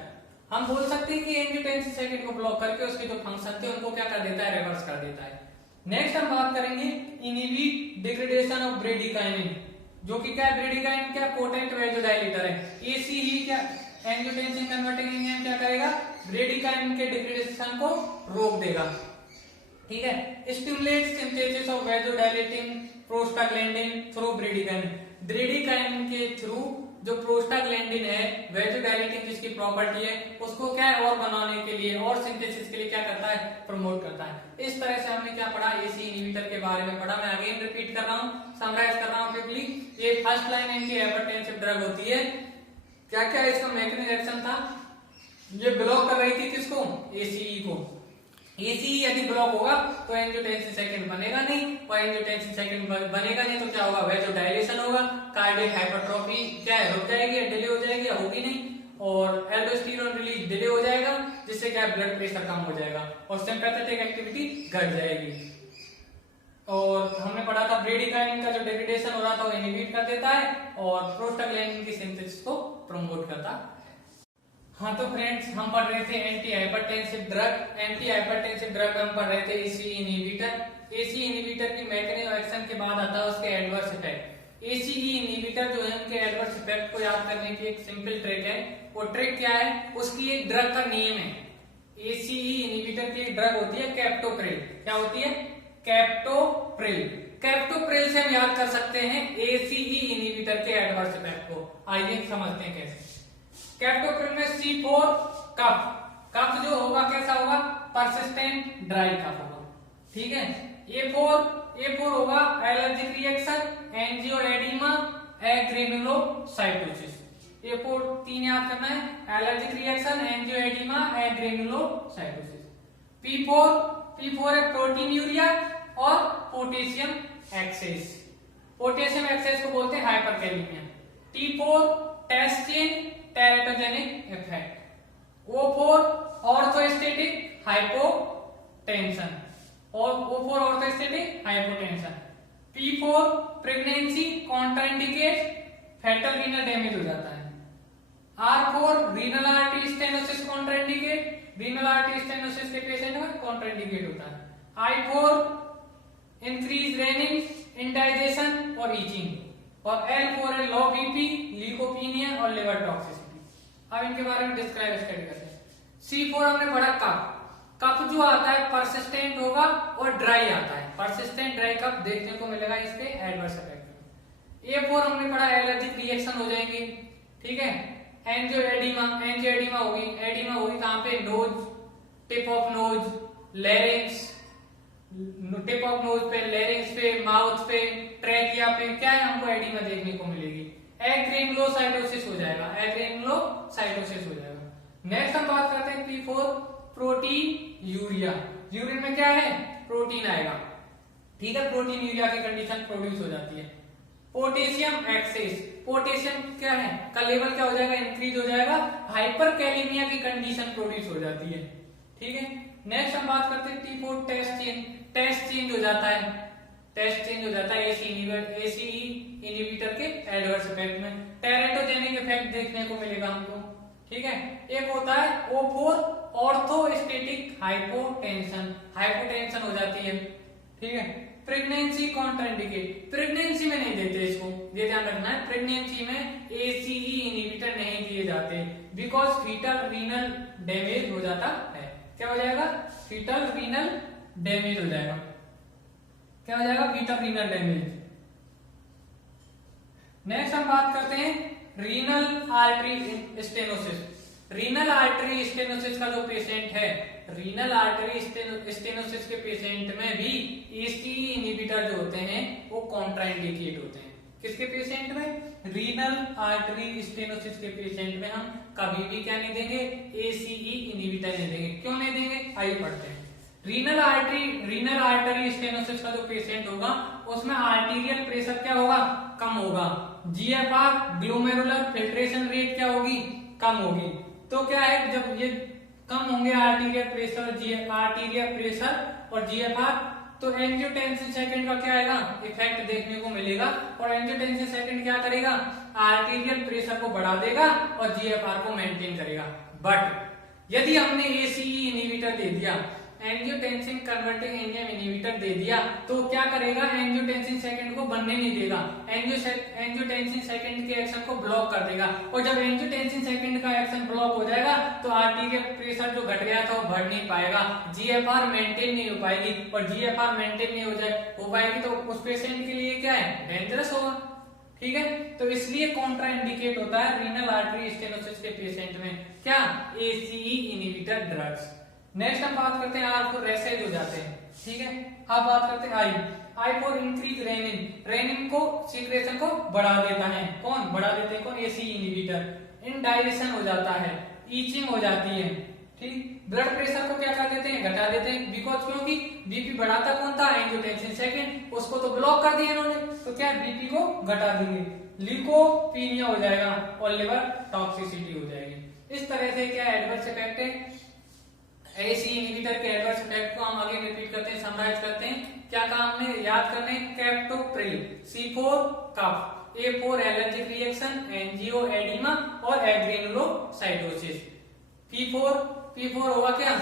हम बोल सकते हैं कि एंजियोटेंसिन सेकेंड को ब्लॉक करके उसके जो फंक्शन थे उनको क्या कर देता है, रिवर्स कर देता है। नेक्स्ट हम बात करेंगे इनहिबिट डिग्रेडेशन ऑफ ब्रेडिकाइनिन, जो कि क्या है, ब्रेडिकाइनिन क्या पोटेंट वेसोडाइलेटर है, एसी ही क्या एंजियोटेंसिन कन्वर्टिंग एंजाइम क्या करेगा, ब्रेडिकाइनिन के डिग्रेडेशन को रोक देगा, ठीक है। Stimulate synthesis of vasodilating prostaglandin through bradykinin, bradykinin के थ्रू जो प्रोस्टाग्लैंडिन है वेसोडाइलेटिंग जिसकी प्रॉपर्टी है उसको क्या है और बनाने के लिए और सिंथेसिस के लिए क्या करता है, प्रमोट करता है। इस तरह से हमने क्या पढ़ा, एसी इनहिबिटर के बारे में पढ़ा। मैं अगेन रिपीट कर रहा हूं, समराइज कर रहा हूं क्विकली। ये first line anti hypertensive drug होती है। क्या क्या इसका मैकेनिज्म एक्शन था, ये ब्लॉक कर रही थी किसको, एसीई को। एसी यदि ब्लॉक होगा तो एंजियोटेंसिन सेकेंड बनेगा नहीं, और एंजियोटेंसिन सेकेंड बनेगा नहीं तो क्या होगा, वेसोडाइलेशन होगा, कार्डियक हाइपरट्रोफी क्या है, रुक जाएगी, डिले हो जाएगी, होगी नहीं, और एल्डोस्टेरोन रिलीज डिले हो जाएगा, जिससे क्या ब्लड प्रेशर कम हो जाएगा और सिंपैथेटिक एक्टिविटी घट जाएगी। और हमने पढ़ा था ब्रेडिकाइनिन का जो डिग्रेडेशन हो रहा था वो इनहिबिट कर देता है और प्रोस्टाग्लैंडिन की सिंथेसिस को प्रमोट करता है। हाँ तो फ्रेंड्स हम पढ़ रहे थे anti hypertensive drug. Anti hypertensive drug हम पढ़ रहे थे एसी इनहिबिटर। एसी इनहिबिटर की मैकेनिज्म एक्शन के बाद आता है उसके एडवर्स इफेक्ट। एसी इनहिबिटर जो है उनके एडवर्स इफेक्ट को याद करने की एक सिंपल ट्रिक है। वो ट्रिक क्या है, उसकी एक ड्रग का नेम है। एसी इनहिबिटर की एक ड्रग होती है कैप्टोप्रिल। क्या होती है, कैप्टोप्रिल। कैप्टोप्रिल से हम याद कर सकते हैं एसी इनहिबिटर के एडवर्स इफेक्ट को। आइए समझते हैं कैसे। कैप्टोप्रिल में C4 कफ, कफ जो होगा कैसा होगा, परसिस्टेंट ड्राई कफ होगा, ठीक है। A4 होगा एलर्जिक रिएक्शन, एंजियोएडिमा, एग्रेनुलोसाइटोसिस। A4 तीन याद करना है, allergic reaction, angioedema, agranulocytosis. P4 है प्रोटीन यूरिया और पोटेशियम एक्सेस। पोटेशियम एक्सेस को बोलते हैं hyperkalaemia. T4 test chain teratogenic effect. O4 orthostatic hypotension और O4 orthostatic hypotension. P4 pregnancy contraindicate, fetal renal damage हो जाता है। R4 renal artery stenosis contraindicate, renal artery stenosis के patient में contraindicate होता है। I4 इंक्रीज रेनिंग, इंडाइजेशन और itching. और L4 है लो बीपी, लीकोपीनिया और लिवर टॉक्सिसिटी। अब इनके बारे में डिस्क्राइब स्टडी करते हैं। C4 हमने पढ़ा कफ। कफ जो आता है परसिस्टेंट होगा और ड्राई आता है। परसिस्टेंट ड्राई कफ देखने को मिलेगा इसके एडवर्स इफेक्ट में। A4 हमने पढ़ा एलर्जिक रिएक्शन हो जाएंगे, ठीक है। एंजियोएडिमा होगी। एडिमा होगी कहां पे, nose, tip of nose, larynx, tip of nose पे, लैरिंक्स पे, माउथ पे, ट्रैकिया पे, क्या है हमको एडिमा देखने को मिलेगी। एग्रेनुलोसाइटोसिस हो जाएगा, एग्रेनुलोसाइटोसिस हो जाएगा। नेक्स्ट हम बात करते हैं P4 प्रोटीन यूरिया। यूरिन में क्या है, प्रोटीन आएगा, ठीक है। प्रोटीन यूरिया की कंडीशन प्रोड्यूस हो जाती है। पोटेशियम एक्सेस, पोटेशियम क्या है का लेवल क्या हो जाएगा, इंक्रीज हो जाएगा, हाइपरकैलेमिया की कंडीशन प्रोड्यूस हो जाती है, ठीक है। नेक्स्ट हम बात करते हैं T4 test chain. Taste change हो जाता है, टेस्ट चेंज हो जाता है एसी इनहिबिटर के एडवर्स इफेक्ट में। टेरेटोजेनिक इफेक्ट देखने को मिलेगा हमको, ठीक है। एक होता है O4 ऑर्थोस्टेटिक हाइपोटेंशन, हाइपोटेंशन हो जाती है, ठीक है। प्रेगनेंसी कॉन्ट्राइंडिकेट, प्रेगनेंसी में नहीं देते इसको, ये ध्यान रखना है। प्रेगनेंसी में एसीई इनहिबिटर नहीं दिए जाते बिकॉज फीटल रीनल डैमेज हो जाता है। क्या हो जाएगा, फीटल रीनल डैमेज हो जाएगा। क्या हो जाएगा, फीटल रीनल डैमेज। नेक्स्ट हम बात करते हैं renal artery stenosis. Renal artery stenosis का जो पेशेंट है, रीनल आर्टरी स्टेनोसिस के पेशेंट में भी एसीई इनहिबिटर जो होते हैं वो कॉन्ट्राइंडिकेट होते हैं। किसके पेशेंट में? रीनल आर्टरी स्टेनोसिस के पेशेंट में हम कभी भी क्या नहीं देंगे? एसीई इनहिबिटर नहीं देंगे। क्यों नहीं देंगे? आइए पढ़ते हैं। रीनल आर्टरी स्टेनोसिस का जो पेशेंट होगा उसमें आर्टीरियल प्रेशर क्या होगा? कम होगा। जीएफआर ग्लोमेरुलर फिल्ट्रेशन रेट क्या होगी? कम होगी। तो क्या है, जब ये कम होंगे आर्टीरियल प्रेशर और जीएफआर, तो एंजियोटेंसिन सेकंड का क्या आएगा? इफेक्ट देखने को मिलेगा। और एंजियोटेंसिन सेकंड क्या करेगा? आर्टीरियल प्रेशर को बढ़ा देगा और जीएफआर को मेंटेन करेगा। बट यदि हमने एसीई इनहिबिटर दे दिया, एंजियोटेंसिन कन्वर्टिंग एंजाइम इनहिबिटर दे दिया, तो क्या करेगा? एंजियोटेंसिन सेकंड को बनने नहीं देगा, एंजियोटेंसिन सेकंड के एक्शन को ब्लॉक कर देगा। और जब एंजियोटेंसिन सेकंड का एक्शन ब्लॉक हो जाएगा तो आर्टीरियल प्रेशर जो घट गया था वो बढ़ नहीं पाएगा, जीएफआर मेंटेन नहीं हो पाएगी। और जीएफआर मेंटेन नहीं हो पाएगी तो उस पेशेंट के लिए क्या है? डेंजरस होगा। ठीक है, तो इसलिए कॉन्ट्रा इंडिकेट होता है रीनल आर्टरी स्टेनोसिस के पेशेंट में क्या? ACE inhibitor drugs. नेक्स्ट हम बात करते हैं आर फॉर रेसेज हो जाते हैं। ठीक है, अब बात करते हैं आई फॉर इंक्रीज रेनिन को सीक्रेशन को बढ़ा देता है। कौन बढ़ा देते हैं? कौन? ACE inhibitor. इनडाइजेशन हो जाता है, ईचिंग हो जाती है। ठीक, ब्लड प्रेशर को क्या कर देते हैं? घटा देते हैं। बिकॉज क्योंकि बीपी बढ़ाता कौन था? एंजियोटेंसिन सेकंड, उसको तो ब्लॉक कर दिया इन्होंने, तो क्या बीपी को घटा देंगे, ल्यूकोपीनिया हो जाएगा और लिवर टॉक्सिसिटी हो जाएगी। इस तरह से क्या एडवर्स इफेक्ट है एसी इनहिबिटर के एडवर्स इफेक्ट को हम आगे रिपीट करते हैं, समराइज करते हैं। क्या काम में याद करने? Captopril, C4 cough, A4 allergic reaction, angioedema और एग्रेनुलोसाइटोसिस। P4 होगा क्या?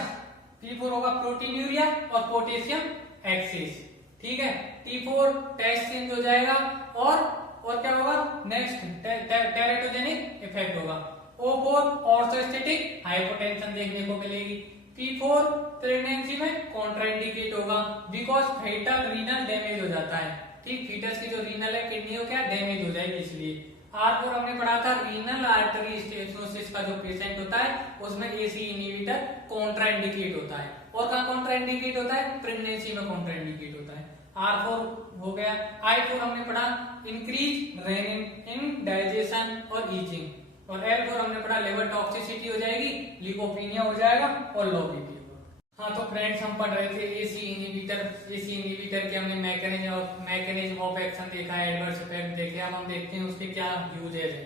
P4 होगा प्रोटीनूरिया और पोटेशियम एक्सेस। ठीक है, T4 टेस्ट चेंज हो जाएगा और क्या होगा? नेक्स्ट टेरेटोजेनिक इफेक्ट होगा। O4 ऑर्थोस्टेटिक हाइपोटेंशन देखने को मिलेगी। P4 प्रेगनेंसी में कॉन्ट्राइंडिकेट होगा बिकॉज फेटल रीनल डैमेज हो जाता है। ठीक, फीटस की जो रीनल है किडनी क्या डैमेज हो जाएगी, इसलिए। R4 हमने पढ़ा था रीनल आर्टरी स्टेनोसिस का जो पेशेंट होता है उसमें एसी इनहिबिटर कॉन्ट्राइंडिकेट होता है। और कहाँ कॉन्ट्राइंडिकेट होता है? प्रेगनेंसी में कॉन्ट्राइंडिकेट होता है। R4 हो गया। I4 हमने पढ़ा इंक्रीज रेनिन इन डाइजेशन और ईचिंग। और L4 हमने पढ़ा लिवर टॉक्सिसिटी हो जाएगी, ल्यूकोपीनिया हो जाएगा और लो बीपी होगा। हाँ, तो फ्रेंड्स हम पढ़ रहे थे एसी इनहिबिटर के हमने मैकेनिज्म ऑफ एक्शन देखा है, एडवर्स इफेक्ट देखे। अब हम देखते हैं उसके क्या यूजेज है।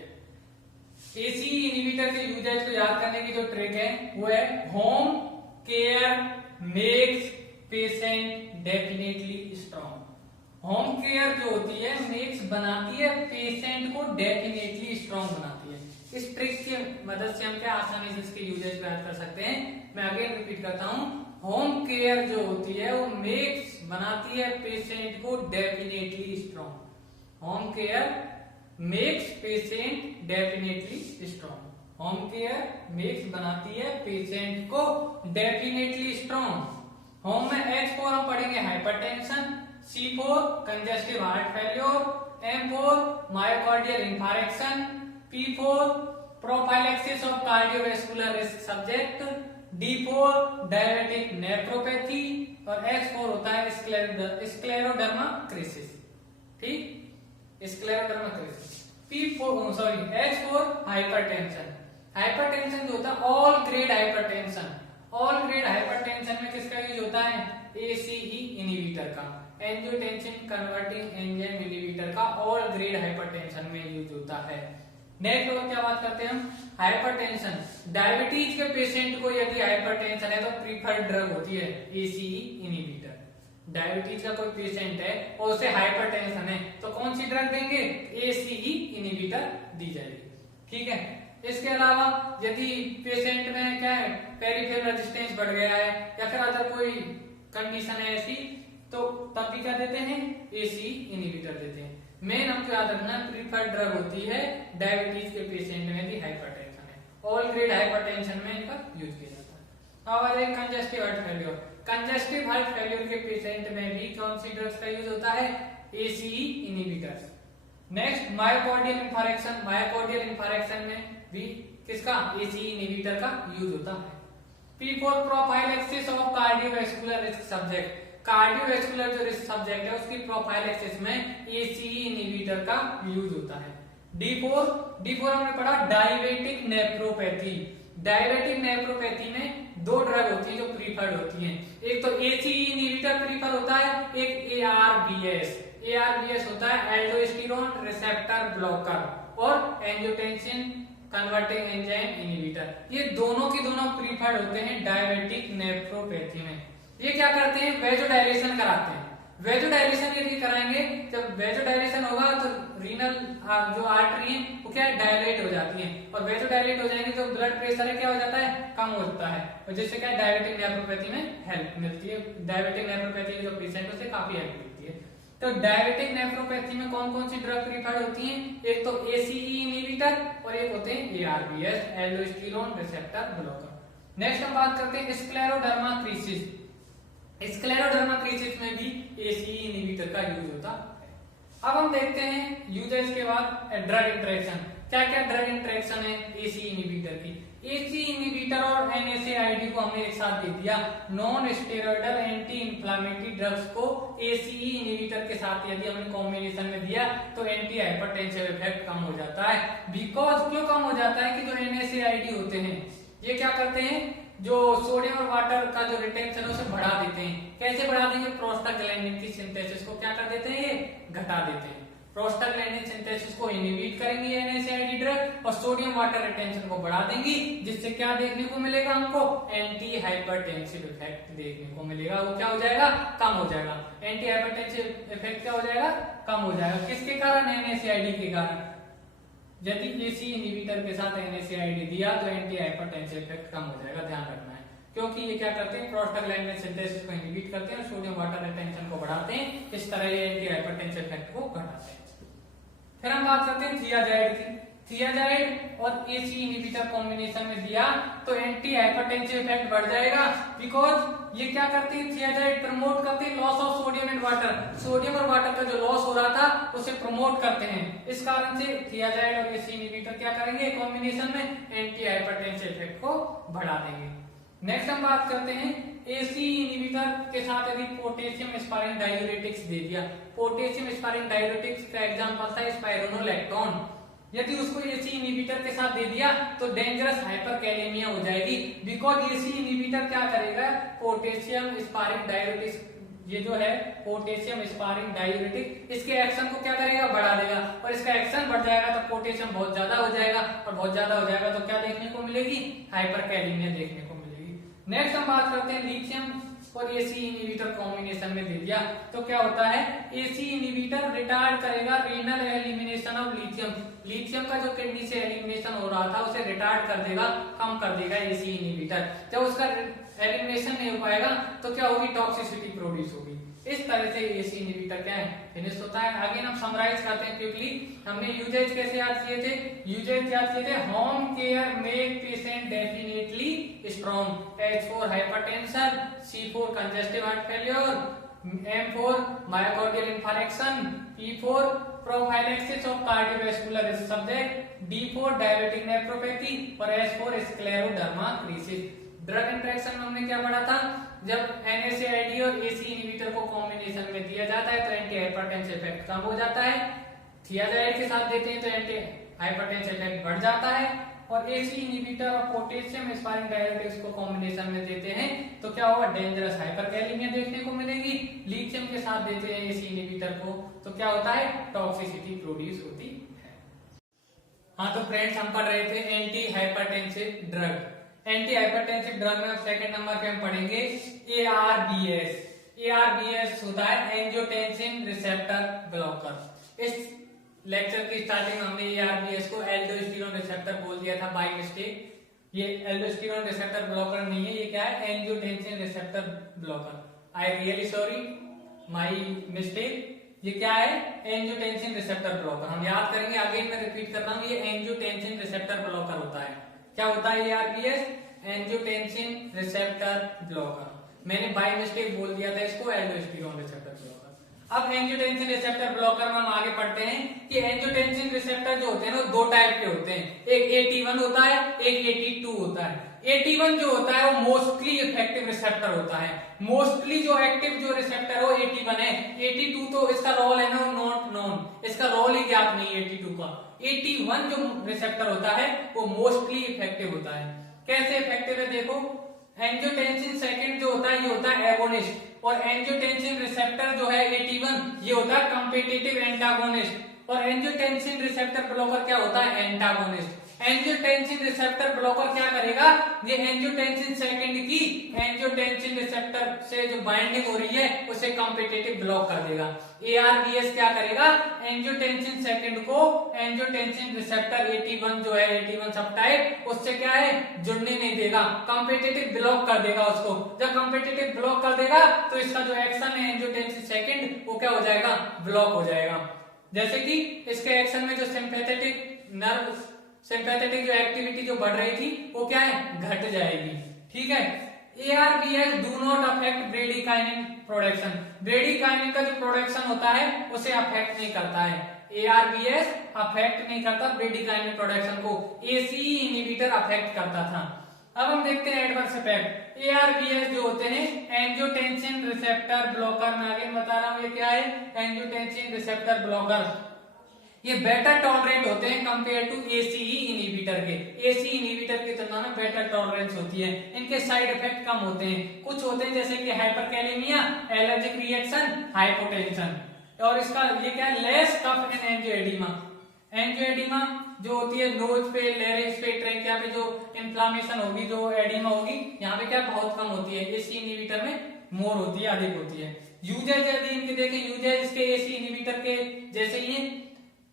एसी इनहिबिटर के यूजेज को याद करने की जो ट्रिक है वो है home care makes patient definitely strong. Home care जो होती है मेक्स बनाती है पेशेंट को डेफिनेटली स्ट्रॉन्ग बनाती है। इस ट्रिक की मदद से हम क्या आसानी से इसके यूजेज को याद कर सकते हैं। मैं अगेन रिपीट करता हूं, होम केयर जो होती है वो मेक्स बनाती है पेशेंट को definitely strong. Home care makes patient definitely strong. Home care makes बनाती है पेशेंट को डेफिनेटली स्ट्रॉन्ग। होम में H4 हम पढ़ेंगे hypertension, C4 congestive heart failure, M4 myocardial infarction, P4 prophylaxis of cardiovascular risk subject, D4 diabetic nephropathy और X4 होता है scleroderma crisis. ठीक, स्क्लेरोडर्मा क्रिसिस। H4 हाइपरटेंशन जो होता है all grade hypertension. All grade hypertension में किसका यूज होता है? एसीई इनहिबिटर का, एंजियोटेंसिन कन्वर्टिंग एंजाइम इनहिबिटर का ऑल ग्रेड हाइपरटेंशन में यूज होता है। नेक्स्ट और क्या बात करते हैं हम? हाइपरटेंशन। डायबिटीज के पेशेंट को यदि हाइपरटेंशन है तो प्रीफर्ड ड्रग होती है एसीई इनहिबिटर। डायबिटीज का कोई पेशेंट है और उसे हाइपरटेंशन है तो कौन सी ड्रग देंगे? एसीई इनहिबिटर दी जाएगी। ठीक है, इसके अलावा यदि पेशेंट में क्या है पेरिफेरल रेजिस्टेंस बढ़ गया है या फिर अदर कोई कंडीशन है ऐसी, तो तब भी क्या देते हैं? एसीई इनहिबिटर देते हैं। मेन हमको याद रखना प्रीफर्ड ड्रग होती है डायबिटीज के पेशेंट में यदि हाइपरटेंशन है। ऑल ग्रेड हाइपरटेंशन में इनका यूज किया जाता है। अब एक congestive heart failure. Congestive heart failure के पेशेंट में भी कौन सी ड्रग्स का यूज होता है? ACE inhibitors. Next myocardial infarction. Myocardial infarction में भी किसका एसीई इनहिबिटर का यूज होता है। P4 prophylaxis of cardiovascular risk subject, cardiovascular जो रिस्क सब्जेक्ट है उसकी प्रोफाइलेक्सिस में एसीई इनहिबिटर का यूज होता है। D4 हमने पढ़ा डायबिटिक नेफ्रोपैथी। डायबिटिक नेफ्रोपैथी में दो ड्रग होती है जो प्रीफर्ड होती हैं, एक तो एसीई इनहिबिटर प्रीफर होता है, एक एआरबीएस होता है एल्डोस्टेरोन रिसेप्टर ब्लॉकर और एंजियोटेंसिन कन्वर्टिंग एंजाइम इनहिबिटर। ये दोनों की दोनों प्रीफर्ड होते हैं डायबिटिक नेफ्रोपैथी में। ये क्या करते हैं, वेजोडाइलेशन कराते हैं। वेजोडाइलेशन यदि कराएंगे, जब वेजोडाइलेशन होगा तो रीनल जो आर्टरी है वो क्या है, डायलेट हो जाती है, और वेजोडाइलेट हो जाएंगे तो ब्लड प्रेशर है क्या हो जाता है, कम होता है, और जिससे क्या डायबिटिक नेफ्रोपैथी में हेल्प मिलती है। डायबिटिक नेफ्रोपैथी के जो पेशेंट है उसे काफी हेल्प मिलती है। तो डायबिटिक नेफ्रोपैथी में कौन कौन सी ड्रग प्रीफर्ड होती हैं, एक तो एसीई इनहिबिटर और एक होते हैं एआरबीएस एल्डोस्टेरोन रिसेप्टर ब्लॉकर। नेक्स्ट हम बात करते हैं स्क्लेरोडर्मा क्रीसिस। स्क्लेरोडर्मा क्रीसिस में भी एसीई इनहिबिटर का यूज होता है। अब हम देखते हैं यूजेस के बाद ड्रग इंटरेक्शन, क्या क्या ड्रग इंटरेक्शन है एसीई इनहिबिटर की। एसीई इनहिबिटर और एनएसएआईडी को हमने एक साथ दे दिया। Non steroidal anti inflammatory drugs को एसीई इनहिबिटर के साथ यदि हमने कॉम्बिनेशन में दिया तो एंटी हाइपरटेंसिव इफेक्ट कम हो जाता है। बिकॉज क्यों कम हो जाता है कि जो एनएसएआईडी होते हैं ये क्या करते हैं, जो सोडियम और वाटर का जो रिटेंशन है उसे बढ़ा देते हैं। कैसे बढ़ा देंगे, प्रोस्टाग्लैंडिन की सिंथेसिस को क्या कर देते हैं, ये घटा देते हैं। प्रोस्टाग्लैंडिन सिंथेसिस को इनहिबिट करेंगे एनएसएआईडी ड्रग और सोडियम वाटर रिटेंशन को बढ़ा देंगी, जिससे क्या देखने को मिलेगा हमको, एंटी हाइपरटेंसिव इफेक्ट देखने को मिलेगा। वो क्या हो जाएगा, कम हो जाएगा। एंटी हाइपरटेंसिव इफेक्ट क्या हो जाएगा, कम हो जाएगा। किसके कारण, एनएसएआईडी के कारण। यदि एसीई इनहिबिटर के साथ एनएसएआईडी दिया तो एंटी हाइपरटेंसिव इफेक्ट कम हो जाएगा, ध्यान रखना है, क्योंकि ये क्या करते हैं, प्रोस्टाग्लैंडिन सिंथेसिस को इनहिबिट करते हैं और सोडियम वाटर रिटेंशन को बढ़ाते हैं। इस तरह ये एंटी हाइपरटेंसिव इफेक्ट को घटाते हैं। फिर हम बात करते हैं थियाजाइड की। थियाजाइड और एसीई इनहिबिटर कॉम्बिनेशन में दिया तो एंटी हाइपरटेंसिव इफेक्ट बढ़ जाएगा, बिकॉज ये क्या करती है, थियाजाइड प्रमोट करती है loss of sodium and water. Sodium और वाटर का जो लॉस हो रहा था उसे प्रमोट करते हैं। इस कारण से थियाजाइड और एसीई इनहिबिटर क्या करेंगे, कॉम्बिनेशन में एंटी हाइपरटेंसिव इफेक्ट को बढ़ा देंगे। नेक्स्ट हम बात करते हैं एसीई इनहिबिटर के साथ यदि पोटेशियम स्पारिंग डायूरेटिक्स दे दिया। पोटेशियम स्पारिंग डायूरेटिक्स का एग्जांपल था स्पाइरोनोलैक्टोन। यदि उसको एसीई इनहिबिटर के साथ दे दिया तो डेंजरस हाइपरकैलेमिया हो जाएगी, बिकॉज एसीई इनहिबिटर क्या करेगा, पोटेशियम स्पारिंग डायूरेटिक्स, ये जो है पोटेशियम स्पारिंग डायूरेटिक, इसके एक्शन को क्या करेगा, बढ़ा देगा, और इसका एक्शन बढ़ जाएगा तो पोटेशियम बहुत ज्यादा हो जाएगा, और बहुत ज्यादा हो जाएगा तो क्या देखने को मिलेगी, हाइपरकैलेमिया देखने को मिलेगी। नेक्स्ट हम बात करते हैं लिथियम और एसीई इनहिबिटर कॉम्बिनेशन में दे दिया तो क्या होता है, एसीई इनहिबिटर रिटार्ड करेगा renal elimination of lithium. Lithium का जो किडनी से एलिमिनेशन हो रहा था उसे रिटार्ड कर देगा, कम कर देगा एसीई इनहिबिटर। जब उसका एलिमिनेशन नहीं हो पाएगा तो क्या होगी, टॉक्सिसिटी प्रोड्यूस होगी। इस तरह से एसीई इनहिबिटर क्या है, फिनिश होता है। आगे हम समराइज करते हैं क्विकली। हमने यूजेज कैसे याद किए थे, यूजेज याद किए थे, home care make patient definitely strong, H4 hypertension, C4 congestive heart failure, M4 myocardial infarction, P4 prophylaxis of cardiovascular risk subject, D4 diabetic nephropathy और S4 स्क्लेरोडर्मा क्रीसिस। ड्रग इंटरेक्शन में हमने क्या पढ़ा था, जब एनएसएआईडी और एसीई इनहिबिटर को combination में दिया जाता है तो एंटी हाइपरटेंसिव इफेक्ट कम हो जाता है। थियाजाइड के साथ देते हैं तो एंटी हाइपरटेंसिव इफेक्ट बढ़ जाता है, और एसीई इनहिबिटर और पोटेशियम स्पारिंग डायूरेटिक्स को कॉम्बिनेशन में देते हैं तो क्या होगा, डेंजरस हाइपरकैलेमिया देखने को मिलेगी। लिथियम के साथ देते हैं एसीई इनहिबिटर को तो क्या होता है, टॉक्सिसिटी प्रोड्यूस होती है। हाँ तो फ्रेंड्स हम पढ़ रहे थे anti hypertensive drug. Anti hypertensive drug में सेकंड नंबर पे हम पढ़ेंगे एआरबीएस। एआरबीएस होता है एंजियोटेंसिन रिसेप्टर ब्लॉकर। इस लेक्चर की स्टार्टिंग में हमने एआरबीएस को एल्डोस्टेरोन रिसेप्टर बोल दिया था बाय मिस्टेक। ये एल्डोस्टेरोन रिसेप्टर ब्लॉकर नहीं है, ये क्या है, angiotensin receptor blocker. I really sorry, my mistake. ये क्या है, एंजियोटेंसिन रिसेप्टर ब्लॉकर। हम याद करेंगे, आगे मैं रिपीट कर रहा हूँ, ये एंजियोटेंसिन रिसेप्टर ब्लॉकर होता है। क्या होता है एआरबीएस, एंजियोटेंसिन रिसेप्टर ब्लॉकर। मैंने बाय मिस्टेक बोल दिया था इसको एल्डोस्टेरोन रिसेप्टर ब्लॉकर। अब एंजियोटेंसिन रिसेप्टर ब्लॉकर में हम आगे पढ़ते हैं कि एंजियोटेंसिन रिसेप्टर जो होते हैं ना दो टाइप के होते हैं, एक AT1 होता है, एक AT2 होता है। AT1 जो होता है वो मोस्टली इफेक्टिव रिसेप्टर होता है, मोस्टली जो एक्टिव जो रिसेप्टर है वो AT1 है। AT2 तो इसका रोल है ना नॉट नोन, इसका रोल ही ज्ञात नहीं है AT2 का। AT1 जो रिसेप्टर होता है वो मोस्टली इफेक्टिव होता है। कैसे इफेक्टिव है देखो, एंजियोटेंसिन सेकंड जो होता है ये होता है एगोनिस्ट, और एंजियोटेंसिन रिसेप्टर जो है AT1 ये होता है कॉम्पिटिटिव एंटागोनिस्ट, और एंजियोटेंसिन रिसेप्टर ब्लॉकर क्या होता है एंटागोनिस्ट। एंजियोटेंसिन रिसेप्टर ब्लॉकर क्या करेगा, ये एंजियोटेंसिन सेकंड की एंजियोटेंसिन रिसेप्टर से जो बाइंडिंग हो रही है उसे कॉम्पिटिटिव ब्लॉक कर देगा। ARBS क्या करेगा, एंजियोटेंसिन सेकंड को एंजियोटेंसिन रिसेप्टर AT1 जो है AT1 सब टाइप उससे क्या है जुड़ने नहीं देगा, कॉम्पिटिटिव ब्लॉक कर देगा उसको। जब कॉम्पिटिटिव ब्लॉक कर देगा तो इसका जो एक्शन है एंजियोटेंसिन सेकंड वो क्या हो जाएगा, ब्लॉक हो जाएगा। जैसे कि इसके एक्शन में जो सिंपैथेटिक नर्व सिंपैथेटिक जो एक्टिविटी जो बढ़ रही थी वो क्या है घट जाएगी, ठीक है। ARBS do not affect bradykinin production, bradykinin का जो प्रोडक्शन होता है उसे अफेक्ट नहीं करता है। ARBS अफेक्ट नहीं करता ब्रेडिकाइनिन प्रोडक्शन को, ACE इनहिबिटर अफेक्ट करता था। अब हम देखते हैं एडवर्स इफेक्ट। ARBS जो होते हैं एंजियोटेंसिन रिसेप्टर ब्लॉकर, मैं आगे बता रहा हूं ये क्या है एंजियोटेंसिन रिसेप्टर ब्लॉकर, ये बेटर टॉलरेंट होते हैं कंपेयर टू ACE इनहिबिटर के। ACE इनहिबिटर की तुलना में बेटर टॉलरेंस होती है, इनके साइड इफेक्ट कम होते हैं। कुछ होते हैं जैसे कि हाइपरकैलेमिया, एलर्जिक रिएक्शन, हाइपोटेंशन, और इसका ये क्या है less cough and angioedema. Angioedema जो होती है नोज पे, लेरिंग्स पे, ट्रेकिया पे जो इन्फ्लामेशन होगी, जो एडिमा होगी, यहाँ पे क्या बहुत कम होती है, ACE इनहिबिटर में मोर होती है, अधिक होती है। यूजेज यदि इनके देखें, यूजेज इसके ACE इनहिबिटर के जैसे ही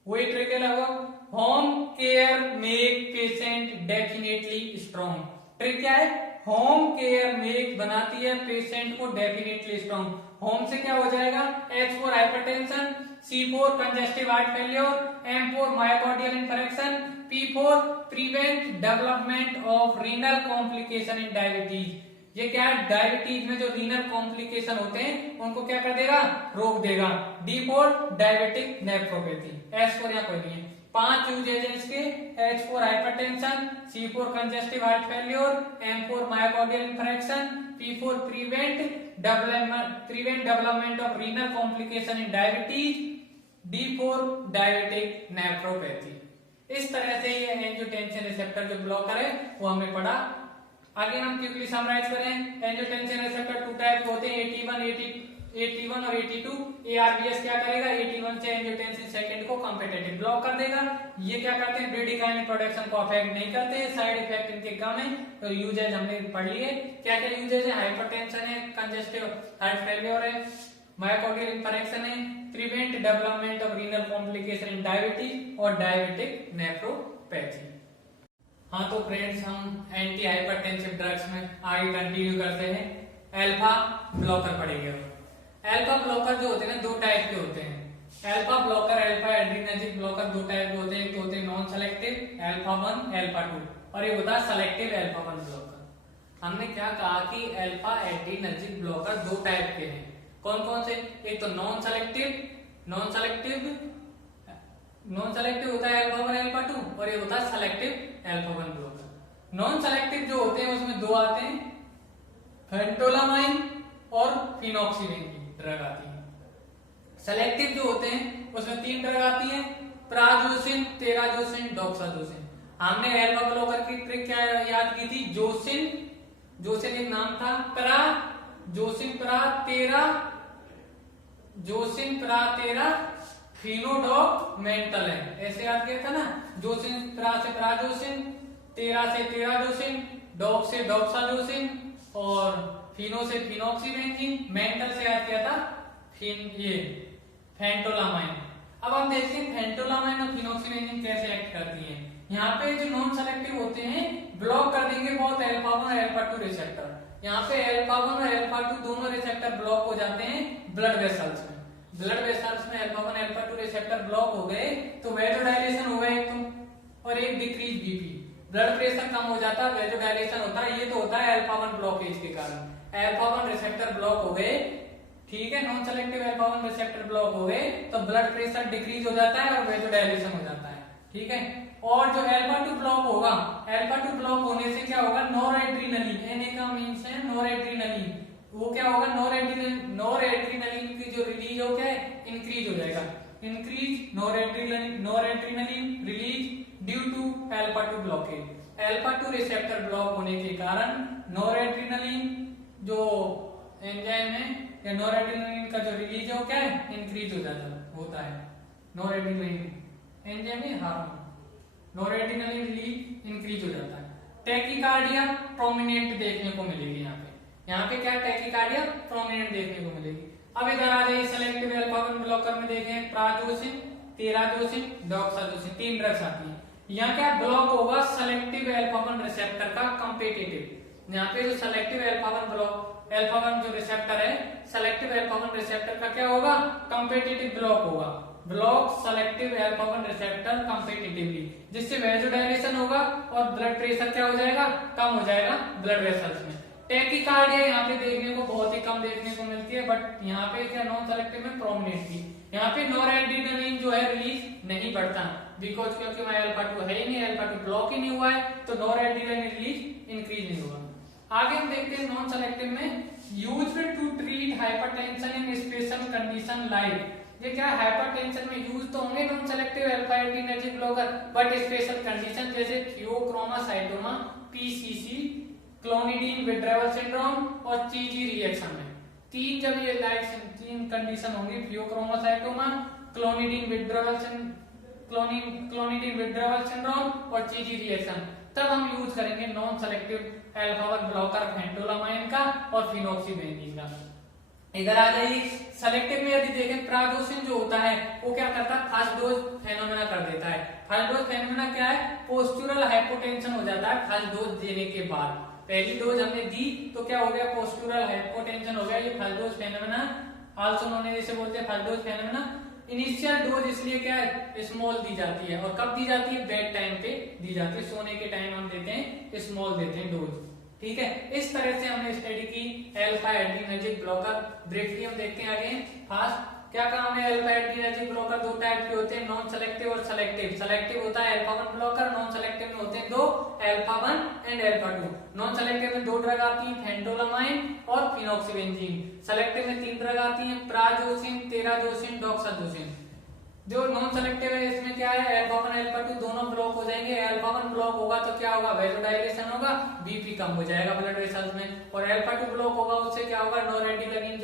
वही ट्रिक है लगभग। Home care make patient definitely strong, trick क्या है, होम केयर मेक बनाती है पेशेंट को डेफिनेटली स्ट्रॉन्ग। होम से क्या हो जाएगा, H for hypertension, C for congestive heart failure, M for myocardial infarction, P for prevent development of renal complication in diabetes. ये क्या है डायबिटीज में जो रीनल कॉम्प्लिकेशन होते हैं उनको क्या कर देगा, रोक देगा। D for diabetic nephropathy, S for यहाँ कोई नहीं है। 5 यूजेज है इसके, H for hypertension, C for congestive heart failure, M for myocardial infarction, P for prevent development of renal complication in diabetes, D for diabetic nephropathy. इस तरह से ये एंजियोटेंसिन रिसेप्टर जो ब्लॉकर है वो हमें पढ़ा। आगे हम क्विकली समराइज करें, एंजियोटेंसिन रिसेप्टर टू टाइप होते हैं, AT1 और AT2। ARBS क्या करेगा, AT1 से एंजियोटेंसिन सेकंड को कॉम्पिटिटिव ब्लॉक कर देगा। ये क्या करते हैं ब्रेडिकाइनिन प्रोडक्शन को अफेक्ट नहीं करते, साइड इफेक्ट इनके कम है। तो यूजेज हमने पढ़ लिए, क्या क्या यूजेज है, हाइपरटेंशन है, कंजेस्टिव हार्ट फेलियर है, मायोकार्डियल इंफारेक्शन है, prevent development of renal complication in diabetes और डायबिटिक नेफ्रोपैथी। हाँ तो फ्रेंड्स हम एंटी हाइपरटेंसिव ड्रग्स में आगे कंटिन्यू करते हैं। अल्फा ब्लॉकर पढ़ेंगे। अल्फा ब्लॉकर जो होते हैं ना दो टाइप के होते हैं। Alpha blocker, alpha adrenergic blocker दो टाइप के होते हैं। एक तो होते हैं नॉन सेलेक्टिव अल्फा 1, अल्फा 2 और एक होता है सेलेक्टिव अल्फा 1 ब्लॉकर। हमने क्या कहा कि अल्फा एड्रीनर्जिक ब्लॉकर दो टाइप के हैं। कौन कौन से, एक तो नॉन सेलेक्टिव होता है अल्फा 1 अल्फा 2 और ये होता है selective alpha 1 blocker. Non selective जो होते हैं उसमें दो आते हैं, फेंटोलामाइन और फिनॉक्सिलिन की ड्रग आती है। सेलेक्टिव जो होते हैं उसमें 3 ड्रग आती है, प्राजोसिन, तेराजोसिन, डॉक्साजोसिन। हमने अल्फा ब्लॉकर की ट्रिक क्या याद की थी, जोसिन एक नाम था, जोसिन प्रा तेरा फिनोडॉक्मेंटल है, ऐसे याद किया था ना। जोसिन प्रा से प्राजोसिन, तेरा से तेराजोसिन, डॉक से डॉक्साजोसिन और फिनो से फिनॉक्सीबेंजीन, मेंटल से याद किया था ये फेंटोलामाइन। अब हम देखते हैं फेंटोलामाइन और फिनॉक्सीबेंजीन कैसे एक्ट करती है। यहाँ पे जो नॉन सेलेक्टिव होते हैं ब्लॉक कर देंगे बहुत अल्फा 1 और अल्फा 2 रिसेप्टर। यहाँ पे अल्फा 1 और अल्फा 2 दोनों रिसेप्टर ब्लॉक हो जाते हैं ब्लड वेसल्स में। ब्लड वेसल्स में अल्फा 1 अल्फा 2 रिसेप्टर ब्लॉक हो गए तो वेजोडाइलेशन हो गया एक तो, और एक डिक्रीज बीपी, ब्लड प्रेशर कम हो जाता है, वेजोडाइलेशन होता है। ये तो होता है अल्फा 1 ब्लॉकेज के कारण। अल्फा 1 रिसेप्टर ब्लॉक हो गए ठीक है, non selective alpha 1 receptor block हो गए तो ब्लड प्रेशर डिक्रीज हो जाता है और वेजोडाइलेशन हो जाता है। ठीक है, और जो अल्फा 2 ब्लॉक होगा, अल्फा 2 ब्लॉक होने से क्या होगा, नॉरएड्रेनालिन, एन का मींस है नॉरएड्रेनालिन, वो क्या होगा, नॉरएड्रेनालिन की जो रिलीज हो क्या इंक्रीज हो जाएगा, increase noradrenaline release due to alpha 2 blockage. Alpha 2 receptor block होने के कारण नॉरएड्रेनालिन जो एंजाइम है या नॉरएड्रेनालिन का जो रिलीज हो क्या है इंक्रीज हो जाता होता है। नॉरएड्रेनालिन एंजाइम है हार्मोन, नॉरएड्रेनालिन रिलीज इंक्रीज हो जाता है। टैकीकार्डिया प्रोमिनेंट देखने को मिलेगी यहाँ पे क्या टैकीकार्डिया प्रोमिनेंट देखने को मिलेगी। अब इधर आ जाइए सेलेक्टिव अल्फा 1 ब्लॉकर में देखें प्राजोसिन, तेराजोसिन, डॉक्साजोसिन, 3 ड्रग्स आती हैं। यहाँ क्या ब्लॉक होगा सेलेक्टिव अल्फा 1 रिसेप्टर का कॉम्पिटिटिव। यहाँ पे जो सेलेक्टिव अल्फा 1 ब्लॉक अल्फा 1 जो रिसेप्टर है सेलेक्टिव अल्फा 1 रिसेप्टर का क्या होगा, कॉम्पिटिटिव ब्लॉक होगा, block selective alpha 1 receptor competitively, जिससे वेजोडाइलेशन होगा और ब्लड प्रेशर क्या हो जाएगा, कम हो जाएगा ब्लड वेसल्स में। टैकीकार्डिया यहाँ पे देखने को बहुत ही कम देखने को मिलती है, बट यहाँ पे क्या नॉन सेलेक्टिव में प्रोमिनेंट थी। यहाँ पे नॉरएड्रेनालिन जो है रिलीज नहीं बढ़ता बिकॉज क्योंकि वहां अल्फा 2 है ही नहीं, अल्फा 2 ब्लॉक ही नहीं हुआ है, तो नॉरएड्रेनालिन रिलीज इंक्रीज नहीं होगा। आगे हम देखते हैं नॉन सेलेक्टिव में used to treat hypertension in special condition like. ये क्या हाइपरटेंशन में यूज तो होंगे non selective alpha adrenergic blocker, but special condition जैसे phaeochromocytoma, PCC, clonidine withdrawal syndrome और चीजी रिएक्शन में। तीन जब ये तीन कंडीशन होंगी, थियोक्रोमासाइटोमा, क्लोनिडीन विथड्रॉवल सिंड्रोम और चीजी रिएक्शन, तब हम यूज करेंगे non selective alpha 1 blocker phentolamine का और फिनोक्सीबेंजीन का। इधर आ जाइए सेलेक्टिव में यदि देखें प्राजोसिन जो होता है वो क्या करता है, फर्स्ट डोज फेनोमेना कर देता है। फर्स्ट डोज फेनोमेना क्या है, पोस्टुरल हाइपोटेंशन हो जाता है फर्स्ट डोज देने के बाद। पहली डोज हमने दी तो क्या हो गया, पोस्टुरल हाइपोटेंशन हो गया, ये first dose phenomena also known as, इसे बोलते हैं first dose phenomena. Initial dose इसलिए क्या है स्मॉल दी जाती है, और कब दी जाती है, बेड टाइम पे दी जाती है, सोने के टाइम हम देते हैं स्मॉल देते हैं डोज। ठीक है, इस तरह से हमने स्टडी की अल्फा एड्रेनर्जिक ब्लॉकर। ब्रीफली हम देखते हैं आगे फास्ट क्या काम है। अल्फा एड्रेनर्जिक ब्लॉकर दो टाइप के होते हैं, नॉन सेलेक्टिव और सेलेक्टिव। सेलेक्टिव होता है अल्फा 1 ब्लॉकर, नॉन सेलेक्टिव में होते हैं दो, alpha 1 and alpha 2। Non selective में 2 ड्रग आती हैं, फेंटोलामाइन और फिनोक्सीबेंजीन। सेलेक्टिव में 3 ड्रग आती हैं, प्राजोसिन, तेराजोसिन, डॉक्साजोसिन। जो नॉन सेलेक्टिव है इसमें क्या है, अल्फा 1 अल्फा 2 दोनों ब्लॉक हो जाएंगे। अल्फा 1 ब्लॉक होगा तो क्या होगा, वेजोडाइलेशन होगा, बीपी कम हो जाएगा ब्लड वेसल्स में। और अल्फा 2 ब्लॉक होगा उससे क्या होगा, नॉरएड्रेनालिन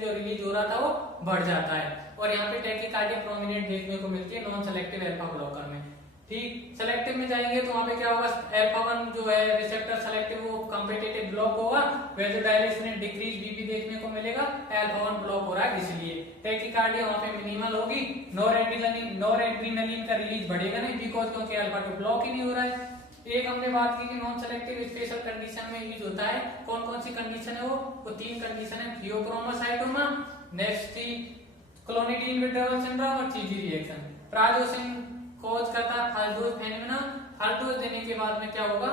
जो रिलीज हो रहा था वो बढ़ जाता है। और यहाँ पे टैकीकार्डिया प्रोमिनेंट देखने को मिलती है नॉन सेलेक्टिव अल्फा ब्लॉकर में। ठीक, सेलेक्टिव में जाएंगे तो वहां पे क्या होगा, अल्फा 1 जो है रिसेप्टर सेलेक्टिव वो कॉम्पिटिटिव ब्लॉक होगा, वेजोडाइलेशन डिक्रीज बीपी देखने को मिलेगा, अल्फा 1 ब्लॉक हो रहा है इसलिए। टैकीकार्डिया वहां पे मिनिमल होगी, नॉरएड्रेनालिन का रिलीज बढ़ेगा नहीं बिकॉज क्योंकि अल्फा 2 ब्लॉक ही नहीं हो रहा है। एक हमने बात की कि नॉन सेलेक्टिव स्पेशल कंडीशन में यूज होता है, कौन कौन सी कंडीशन है वो 3 कंडीशन है, थियोक्रोमासाइटोमा, नेक्स्ट थी क्लोनिडीन विथड्रॉवल सिंड्रोम और चीजी रिएक्शन। प्राजोसिन कॉज करता है first dose phenomena, first dose देने के बाद में क्या होगा,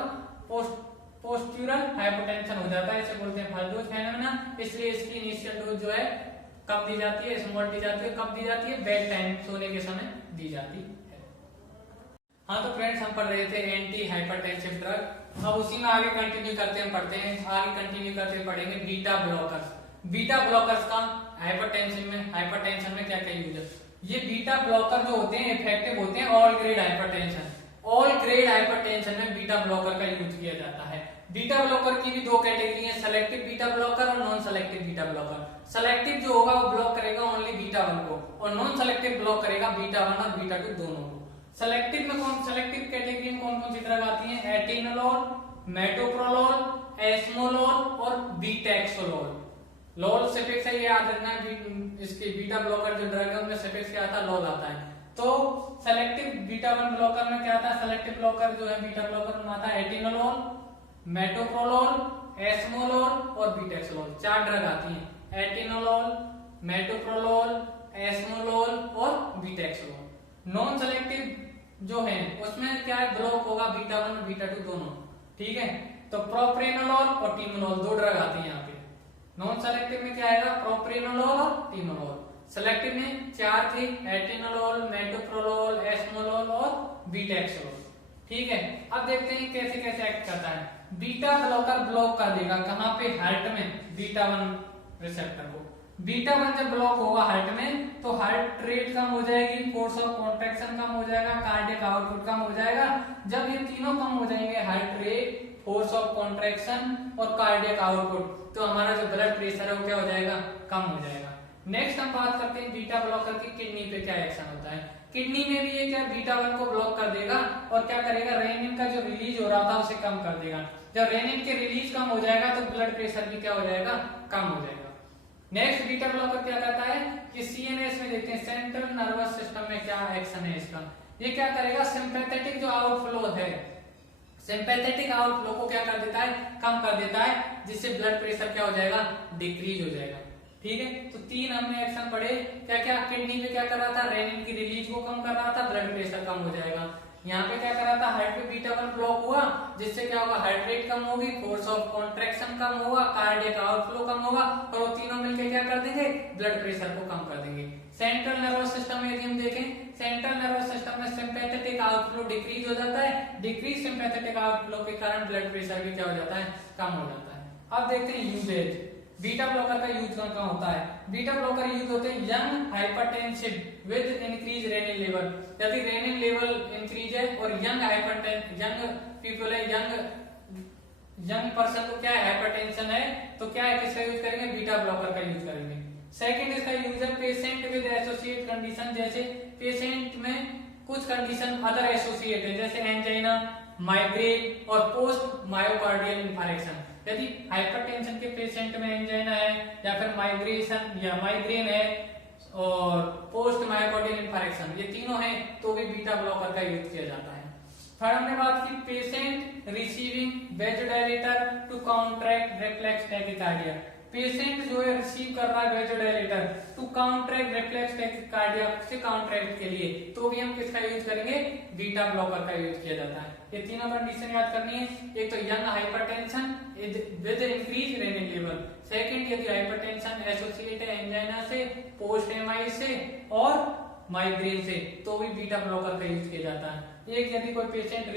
पोस्टुरल हाइपोटेंशन हो जाता है, इसे बोलते हैं फर्स्ट डोज फेनोमेना। इसलिए इसकी इनिशियल डोज जो है कब दी जाती है, स्मॉल दी जाती है, कब दी जाती है, बेड टाइम सोने के समय दी जाती है। हाँ तो फ्रेंड्स हम पढ़ रहे थे एंटी हाइपरटेंसिव ड्रग, अब उसी में आगे कंटिन्यू करते हैं, पढ़ते हैं आगे कंटिन्यू करते पढ़ेंगे बीटा ब्लॉकर्स। बीटा ब्लॉकर्स का हाइपरटेंशन में क्या क्या यूज है। ये बीटा ब्लॉकर जो होते हैं इफेक्टिव होते हैं all grade hypertension. All grade hypertension में बीटा ब्लॉकर का यूज किया जाता है। बीटा ब्लॉकर की भी 2 कैटेगरी है, सेलेक्टिव बीटा ब्लॉकर और non selective beta blocker. Selective जो होगा वो ब्लॉक करेगा ओनली बीटा 1 को, और नॉन सेलेक्टिव ब्लॉक करेगा बीटा 1 और बीटा 2 दोनों को। सेलेक्टिव में सेलेक्टिव कैटेगरी में कौन कौन सी ड्रग आती है, एटिनोलोल, मेटोप्रोलोल, एस्मोलोल और बीटेक्सोलोल। लोल सफिक्स है, ये याद रखना है, इसके बीटा ब्लॉकर जो ड्रग है उनमें सफिक्स क्या आता है, लोल आता है। तो सेलेक्टिव बीटा 1 ब्लॉकर में क्या आता है, सेलेक्टिव ब्लॉकर जो है बीटा ब्लॉकर में आता है एटिनोलोल, मेटोप्रोलोल, एस्मोलोल और बीटेक्सोलोल। 4 ड्रग आती हैं, एटिनोलोल, मेटोप्रोलोल, एस्मोलोल और बीटेक्सोलोल। नॉन सेलेक्टिव जो है उसमें क्या ब्लॉक होगा, बीटा 1 और बीटा 2 दोनों। ठीक है, तो प्रोप्रेनोलोल और टीमोलोल 2 ड्रग आती है यहाँ पे। नॉन सेलेक्टिव में क्या आएगा, प्रोप्रेनोलोल और टीमोलोल। सेलेक्टिव में 4 थे, एटिनोलोल, मेटोप्रोलोल, एस्मोलोल और बीटेक्सोलोल। ठीक है, अब देखते हैं कैसे कैसे एक्ट करता है। बीटा ब्लॉकर ब्लॉक कर देगा कहाँ पे, हार्ट में, बीटा 1 रिसेप्टर को। बीटा 1 जब ब्लॉक होगा हार्ट में तो हार्ट रेट कम हो जाएगी, फोर्स ऑफ कॉन्ट्रैक्शन कम हो जाएगा, कार्डियक आउटपुट कम हो जाएगा। जब ये तीनों कम हो जाएंगे, heart rate, force of contraction और कार्डियक आउटपुट, तो हमारा जो ब्लड प्रेशर है वो क्या हो जाएगा, कम हो जाएगा। नेक्स्ट हम बात करते हैं बीटा ब्लॉकर की किडनी पे क्या एक्शन होता है। किडनी में भी ये क्या बीटा 1 को ब्लॉक कर देगा और क्या करेगा, रेनिन का जो रिलीज हो रहा था उसे कम कर देगा। जब रेनिन के रिलीज कम हो जाएगा तो ब्लड प्रेशर भी क्या हो जाएगा, कम हो जाएगा। नेक्स्ट बीटा ब्लॉकर क्या करता है कि सीएनएस में देखते हैं, सेंट्रल नर्वस सिस्टम में क्या एक्शन है इसका। ये क्या करेगा, सिंपैथेटिक जो आउटफ्लो है, सिंपैथेटिक आउटफ्लो को क्या कर देता है, कम कर देता है, जिससे ब्लड प्रेशर क्या हो जाएगा, डिक्रीज हो जाएगा। ठीक है, तो 3 हमने एक्शन पढ़े। क्या क्या, किडनी पे क्या कर रहा था, रेनिन की रिलीज को कम कर रहा था, ब्लड प्रेशर कम हो जाएगा। यहाँ पे क्या कर रहा था, हार्ट पे बीटा 1 ब्लॉक हुआ, जिससे क्या होगा, हार्ट रेट कम होगी, फोर्स ऑफ कॉन्ट्रैक्शन कम होगा, कार्डियक आउटफ्लो कम होगा, और वो तीनों मिलकर क्या कर देंगे, ब्लड प्रेशर को कम कर देंगे। सेंट्रल नर्वस सिस्टम में यदि हम देखें, सेंट्रल नर्वस सिस्टम में सिंपैथेटिक आउटफ्लो डिक्रीज हो जाता है, डिक्रीज सिंपैथेटिक आउटफ्लो के कारण ब्लड प्रेशर भी क्या हो जाता है, कम हो जाता है। अब देखते हैं यूजेज, बीटा ब्लॉकर का यूज कहाँ होता है। बीटा ब्लॉकर यूज होते हैं young hypertensive with increase renin level. यदि रेनिन लेवल इंक्रीज है और यंग पीपल है, यंग पर्सन को क्या है, हाइपरटेंशन है, तो क्या है, किसका यूज करेंगे, बीटा ब्लॉकर का यूज करेंगे। सेकंड इसका यूज है पेशेंट विद एसोसिएट कंडीशन, जैसे पेशेंट में कुछ कंडीशन अदर एसोसिएट है, जैसे एंजाइना, माइग्रेन और पोस्ट मायोकार्डियल इंफारेक्शन। यदि हाइपरटेंशन के पेशेंट में एंजाइना है या फिर माइग्रेन है और पोस्ट मायोकार्डियल इंफारेक्शन, ये तीनों हैं, तो भी बीटा ब्लॉकर का यूज किया जाता है। थर्ड हमने बात की patient receiving ventilator to counteract reflex tachycardia. Patient जो है रिसीव कर रहा है ventilator to counteract reflex tachycardia से काउंटरैक्ट के लिए, तो भी हम किसका यूज करेंगे, बीटा ब्लॉकर का यूज किया जाता है। ये तीनों कंडीशन याद करनी है, एक तो young hypertension with increase renin level, second यदि हाइपरटेंशन एसोसिएट है एंजाइना से, पोस्ट एमआई से और माइग्रेन से, तो भी बीटा ब्लॉकर का यूज किया जाता है। एक यदि कोई patient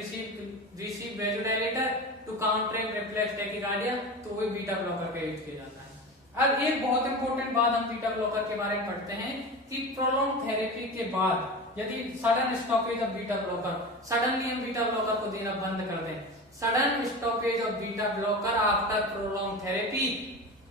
receive ventilator to counteract reflex tachycardia, तो भी बीटा ब्लॉकर का यूज किया जाता है। अब एक बहुत इंपॉर्टेंट बात हम बीटा ब्लॉकर के बारे में पढ़ते हैं कि प्रोलॉन्ग थेरेपी के बाद यदि sudden stoppage of beta blocker, suddenly हम बीटा ब्लॉकर को देना बंद कर दें, sudden stoppage of beta blocker after prolong therapy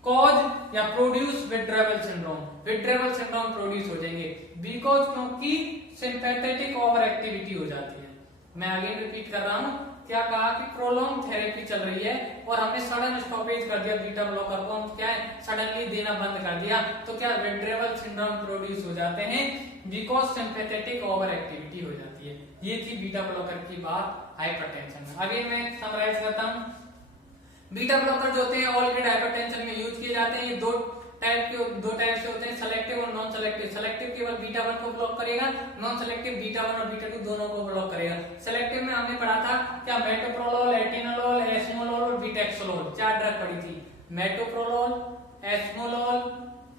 cause या produce withdrawal syndrome, withdrawal syndrome produce हो जाएंगे, बिकॉज क्योंकि सिंपैथेटिक ओवर एक्टिविटी हो जाती है। मैं आगे रिपीट कर रहा हूं, क्या कहा कि प्रोलॉन्ग थेरेपी चल रही है और हमने सडन स्टॉपेज कर दिया बीटा ब्लॉकर को, हम क्या है, सडनली देना बंद कर दिया, तो क्या विथड्रॉवल सिंड्रोम प्रोड्यूस हो जाते हैं, बिकॉज सिंपैथेटिक ओवर एक्टिविटी हो जाती है। ये थी बीटा ब्लॉकर की बात हाइपरटेंशन में। अभी मैं समराइज करता हूं, बीटा ब्लॉकर जो होते हैं ऑलरेडी हाइपरटेंशन में यूज किए जाते हैं। ये दो टाइप से होते हैं, सेलेक्टिव और नॉन सेलेक्टिव। सेलेक्टिव केवल बीटा 1 को ब्लॉक करेगा, नॉन सेलेक्टिव बीटा 1 और बीटा 2 दोनों को ब्लॉक करेगा। सेलेक्टिव में हमने पढ़ा था क्या, मेटोप्रोलोल, एटिनोलोल, एस्मोलोल और बीटेक्सोलोल, 4 ड्रग पढ़ी थी, मेटोप्रोलोल, एस्मोलोल,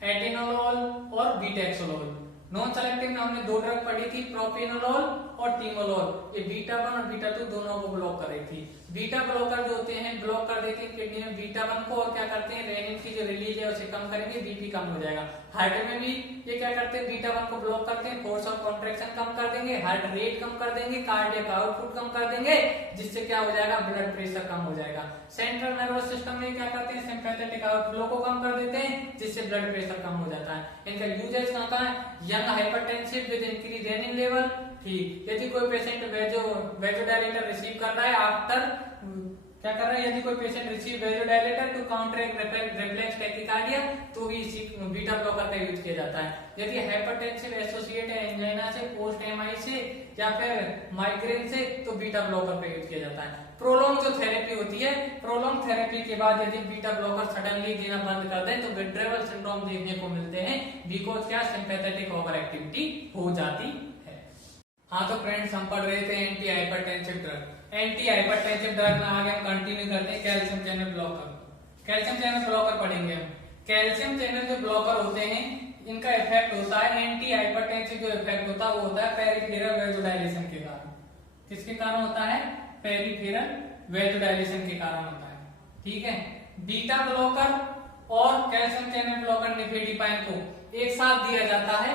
एटिनोलोल और बीटेक्सोलोल। नॉन सेलेक्टिव में हमने 2 ड्रग पढ़ी थी, प्रोपेनोलोल और टीमोलोल, ये बीटा 1 और बीटा 2 दोनों को ब्लॉक कर रही थी। बीटा ब्लॉकर जो होते हैं ब्लॉक कर देते हैं किडनी में बीटा 1 को, और क्या करते हैं, रेनिन की जो रिलीज है उसे कम करेंगे, बीपी कम हो जाएगा। हार्ट में भी ये क्या करते हैं, बीटा 1 को ब्लॉक करते हैं, फोर्स ऑफ कॉन्ट्रैक्शन कम कर देंगे, हार्ट रेट कम कर देंगे, कार्डियक आउटपुट कम कर देंगे, जिससे क्या हो जाएगा, ब्लड प्रेशर कम हो जाएगा। सेंट्रल नर्वस सिस्टम में क्या करते हैं, सिंपैथेटिक आउटफ्लो को कम कर देते हैं, जिससे ब्लड प्रेशर कम हो जाता है। इनका यूजेज कहाँ है, young hypertensive with increase renin level. ठीक, यदि कोई पेशेंट वेंटिलेटर रिसीव कर रहा है आफ्टर, क्या कर रहा है, यदि कोई patient receive ventilator to counteract reflex tachycardia, तो भी इसी बीटा ब्लॉकर का यूज किया जाता है। यदि हाइपरटेंशन एसोसिएट है एंजाइना से, पोस्ट एमआई से या फिर माइग्रेन से, तो बीटा ब्लॉकर का यूज किया जाता है। प्रोलॉन्ग जो थेरेपी होती है, प्रोलॉन्ग थेरेपी के बाद यदि बीटा ब्लॉकर सडनली देना बंद कर दें, तो विथड्रॉवल सिंड्रोम देखने को मिलते हैं, बिकॉज क्या, सिंपैथेटिक ओवर एक्टिविटी हो जाती है। हाँ तो फ्रेंड्स, हम पढ़ रहे थे anti hypertensive drug. Anti hypertensive drug में आगे हम कंटिन्यू करते हैं calcium channel blocker. Calcium channel blocker पढ़ेंगे हम। कैल्शियम चैनल जो ब्लॉकर होते हैं इनका इफेक्ट होता है, एंटी हाइपरटेंसिव जो इफेक्ट होता है वो होता है पेरिफेरल वेजोडाइलेशन के कारण। किसके कारण होता है? पेरिफेरल वेजोडाइलेशन के कारण होता है। ठीक है, बीटा ब्लॉकर और कैल्शियम चैनल ब्लॉकर निफेडिपाइन को एक साथ दिया जाता है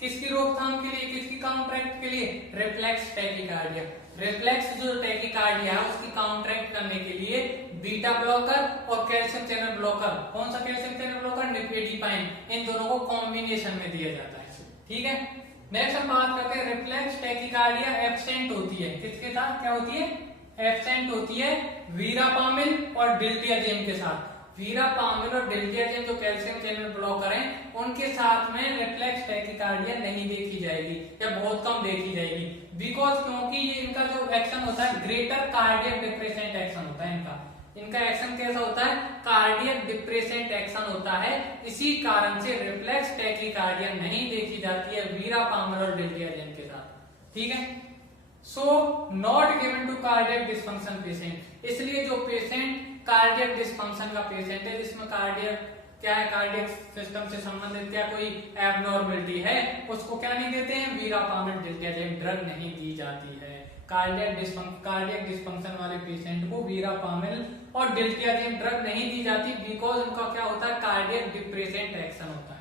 किसकी रोकथाम के लिए, किसकी काउंटरैक्ट के लिए? Reflex tachycardia. रिफ्लेक्स जो टैकीकार्डिया है उसकी काउंटरैक्ट करने के लिए बीटा ब्लॉकर और कैल्शियम चैनल ब्लॉकर, कौन सा कैल्शियम चैनल ब्लॉकर? निफेडिपाइन, इन दोनों को कॉम्बिनेशन में दिया जाता है। ठीक है, नेक्स्ट हम बात करते हैं रिफ्लेक्स टैकीकार्डिया एब्सेंट होती है किसके साथ? क्या होती है? एब्सेंट होती है वीरापामिल और डिल्टियाजेन के साथ। वीरापामिल और डिल्टियाजेन जो कैल्शियम चैनल ब्लॉकर हैं उनके साथ में रिफ्लेक्स टैकीकार्डिया नहीं देखी जाएगी या बहुत कम देखी जाएगी। बिकॉज क्योंकि ये इनका जो एक्शन होता है ग्रेटर कार्डियक डिप्रेसेंट एक्शन होता है इनका एक्शन कैसा होता है? कार्डियक डिप्रेसेंट एक्शन होता है। इसी कारण से रिफ्लेक्स टैकीकार्डिया नहीं देखी जाती है वीरापामिल और डिल्टियाजेन के साथ। ठीक है, so not given to cardiac dysfunction patient. इसलिए जो पेशेंट कार्डियक डिस्फंक्शन का पेशेंट है जिसमें कार्डियक क्या है, कार्डियक सिस्टम से संबंधित क्या कोई एबनॉर्मलिटी है, उसको क्या नहीं देते हैं? वीरापामिल डिल्टियाजेन ड्रग नहीं दी जाती है। कार्डियक डिस्फंक्शन वाले पेशेंट को वीरापामिल और डिल्टियाजेन ड्रग नहीं दी जाती बिकॉज उनका क्या होता है? कार्डियक डिप्रेसेंट एक्शन होता है।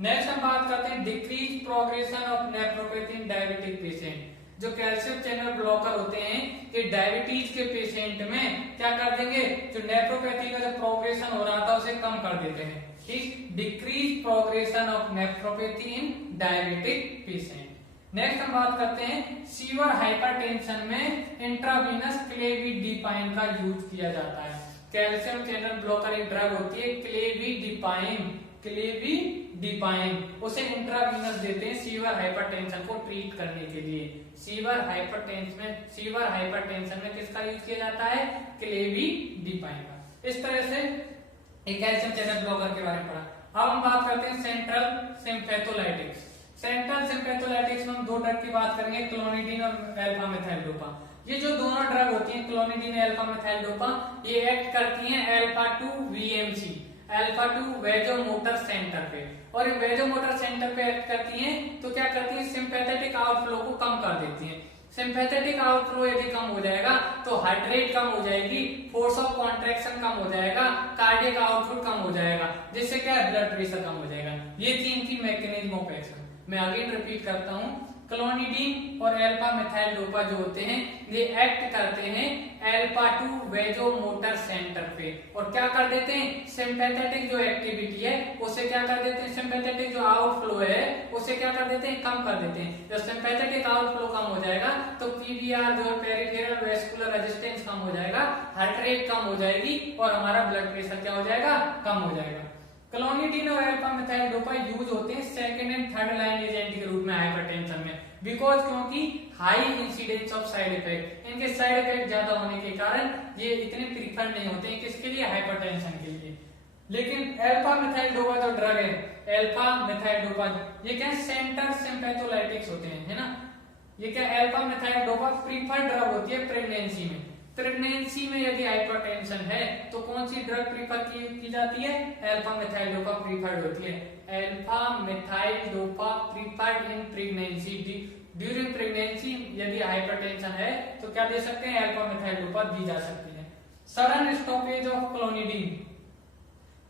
नेक्स्ट हम बात करते हैं decrease progression of nephropathy in diabetic patient. जो कैल्शियम चैनल ब्लॉकर होते हैं ये डायबिटीज के पेशेंट में क्या कर देंगे? जो नेफ्रोपैथी का जो प्रोग्रेशन हो रहा था उसे कम कर देते हैं। ठीक, decrease progression of nephropathy in diabetic patient. Next हम बात करते हैं सीवर हाइपरटेंशन में इंट्रावीनस क्लेविडिपाइन का यूज किया जाता है। कैल्शियम चैनल ब्लॉकर एक ड्रग होती है क्लेविडिपाइन, उसे इंट्रावीनस देते हैं सीवर हाइपरटेंशन को ट्रीट करने के लिए। सीवर हाइपरटेंशन में किसका यूज किया जाता है? क्लेविडिपाइन का। इस तरह से एक कैल्शियम चैनल ब्लॉकर के बारे में पढ़ा। अब हम बात करते हैं सेंट्रल सिम्पैथोलाइटिक्स। सेंट्रल सिम्पैथोलाइटिक्स में हम दो ड्रग की बात करेंगे, क्लोनिडीन और अल्फा मेथाइल डोपा। ये जो दोनों ड्रग होती हैं क्लोनिडीन अल्फा मेथाइल डोपा, ये एक्ट करती हैं alpha 2 VMC, alpha 2 vasomotor centre पे। और वेजोमोटर सेंटर पे एक्ट करती हैं तो क्या करती हैं? सिंपैथेटिक आउटफ्लो को कम कर देती हैं। सिंपैथेटिक आउटफ्लो यदि कम हो जाएगा तो हार्ट रेट कम हो जाएगी, फोर्स ऑफ कॉन्ट्रैक्शन कम हो जाएगा, कार्डियक आउटपुट कम हो जाएगा, जिससे क्या ब्लड प्रेशर कम हो जाएगा। ये थी इनकी मैकेनिज्म ऑफ एक्शन। मैं अगेन रिपीट करता हूँ, क्लोनिडीन और अल्फा मेथाइल डोपा जो होते हैं ये एक्ट करते हैं अल्फा 2 वेजोमोटर सेंटर पे और क्या कर देते हैं? सिंपैथेटिक जो एक्टिविटी है उसे क्या कर देते हैं? सिंपैथेटिक जो आउटफ्लो है उसे क्या कर देते हैं? कम कर देते हैं। जब सिंपैथेटिक आउटफ्लो कम हो जाएगा तो पीवीआर जो पेरिफेरल वेस्कुलर रेजिस्टेंस कम हो जाएगा, हार्ट रेट कम हो जाएगी और हमारा ब्लड प्रेशर क्या हो जाएगा? कम हो जाएगा। क्लोनिडीन और अल्फा मेथाइल डोपा यूज होते हैं second and third line agent के रूप में हाइपरटेंशन में, बिकॉज क्योंकि high incidence of side effect, इनके साइड इफेक्ट ज्यादा होने के कारण ये इतने प्रीफर नहीं होते हैं किसके लिए? हाइपरटेंशन के लिए। लेकिन अल्फा मेथाइल डोपा जो ड्रग है, अल्फा मेथाइल डोपा, ये क्या सेंट्रल सिम्पैथोलाइटिक्स होते हैं, है ना। ये क्या alpha methyl dopa preferred drug होती है प्रेगनेंसी में। प्रेगनेंसी में यदि हाइपरटेंशन है तो कौन सी ड्रग प्रीफर की जाती है? अल्फा मेथाइल डोपा प्रीफर्ड होती है। Alpha methyl dopa preferred in pregnancy. During pregnancy यदि हाइपरटेंशन है तो क्या दे सकते हैं? अल्फा मेथाइल डोपा दी जा सकती है। Sudden stoppage of clonidine,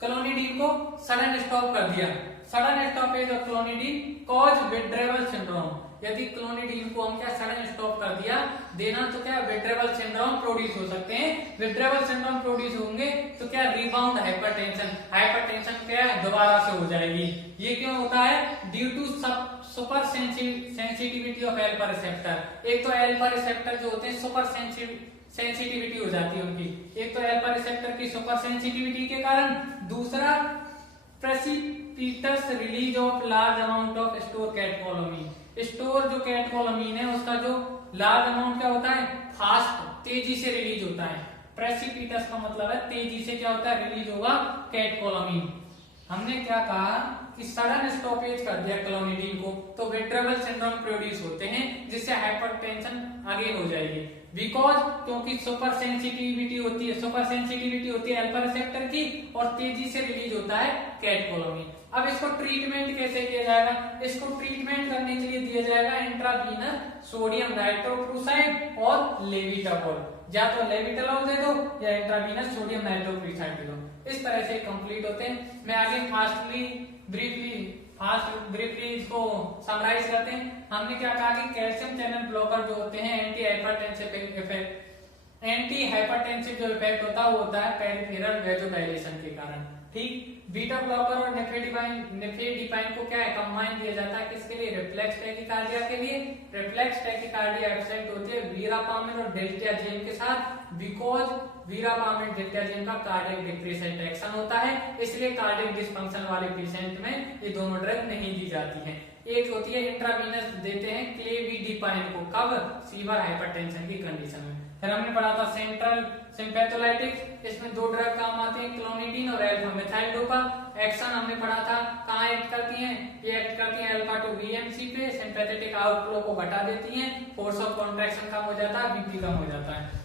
clonidine को सडन स्टॉप कर दिया। Sudden stoppage of clonidine cause withdrawal syndrome. यदि क्लोनिडीन को हम क्या सडन स्टॉप कर दिया देना तो क्या विथड्रॉवल सिंड्रोम प्रोड्यूस हो सकते हैं। विथड्रॉवल सिंड्रोम प्रोड्यूस होंगे तो क्या रिबाउंड हाइपरटेंशन, हाइपरटेंशन क्या दोबारा से हो जाएगी। ये क्यों होता है? Due to super sensitivity of alpha receptor. एक तो अल्फा रिसेप्टर जो होते हैं सुपर सेंसिटिविटी हो जाती है उनकी, एक तो अल्फा रिसेप्टर की सुपर सेंसिटिविटी के कारण, दूसरा precipitous release of large amount of store catecholamine. Store जो कैटकोलोमीन है उसका जो लार्ज अमाउंट क्या होता है? फास्ट, तेजी से रिलीज होता है। प्रेसिपिटस का मतलब है तेजी से क्या होता है? रिलीज होगा कैटकोलोमीन। हमने क्या कहा? कि सडन स्टॉपेज कर दिया क्लोनिडीन को तो विट्रेबल सिंड्रोम प्रोड्यूस होते हैं, जिससे हाइपरटेंशन अगेन हो जाएगी। बिकॉज क्योंकि सुपर सेंसिटिविटी होती है अल्फा रिसेप्टर की और तेजी से रिलीज होता है कैटकोलोमीन। अब इसको ट्रीटमेंट कैसे किया जाएगा? इसको ट्रीटमेंट करने के लिए दिया जाएगा इंट्रावीनस सोडियम नाइट्रोक्लोराइड और लेविटावोल। या तो लेविटावोल दे दो या इंट्रावीनस सोडियम नाइट्रोक्लोराइड दे दो। इस तरह से कंप्लीट होते हैं। मैं आगे ब्रीफली इसको समराइज करते हैं। हमने क्या कहा कि कैल्शियम चैनल ब्लॉकर जो होते हैं एंटी हाइपरटेंसिव जो इफेक्ट होता है वो होता है पेरिफेरल वेजोडाइलेशन के कारण। ठीक, बीटा ब्लॉकर और नेफेडिपाइन को क्या है कंबाइन दिया जाता है किसके लिए? रिफ्लेक्स टैकिकार्डिया के लिए। रिफ्लेक्स टैकिकार्डिया एब्सेंट होती है वीरापामिन और डेल्टाजियम के साथ, बिकॉज वीरापामिन डेल्टाजियम का कार्डियक डिप्रेसेंट एक्शन होता है, इसलिए कार्डियक डिसफंक्शन वाले पेशेंट में ये दोनों ड्रग नहीं दी जाती हैं। एक होती है इंट्रावीनस देते हैं क्लेविडिपाइन को, कब? सीवियर हाइपरटेंशन की कंडीशन में। फिर हमने पढ़ा था सेंट्रल सिंपैथोलाइटिक्स, इसमें दो ड्रग काम आते हैं क्लोनिडीन और अल्फा मिथाइल डोपा। एक्शन हमने पढ़ा था कहाँ एक्ट करती हैं? ये एक्ट करती हैं अल्फा टू वीएमसी पे, सिंपैथेटिक आउटफ्लो को घटा देती हैं, फोर्स ऑफ कॉन्ट्रैक्शन कम हो जाता है, बीपी कम हो जाता है।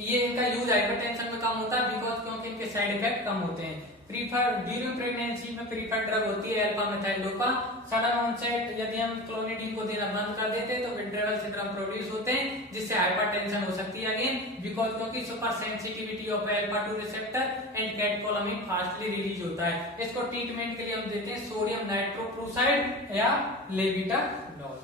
ये इनका यूज हाइपरटेंशन में कम होता है बिकॉज क्योंकि इनके साइड इफेक्ट कम होते हैं। प्रीफर ड्यूरिंग प्रेगनेंसी में प्रीफर ड्रग होती है alpha methyl dopa. Sudden onset यदि हम क्लोनिडीन को देना बंद कर देते हैं तो विट्रेबल सिंड्रोम प्रोड्यूस होते हैं, जिससे हाइपरटेंशन हो सकती है अगेन, बिकॉज क्योंकि super sensitivity of alpha 2 receptor and catecholamine fastly release होता है। इसको ट्रीटमेंट के लिए हम देते हैं सोडियम नाइट्रोक्लोराइड या लेविटाडोल।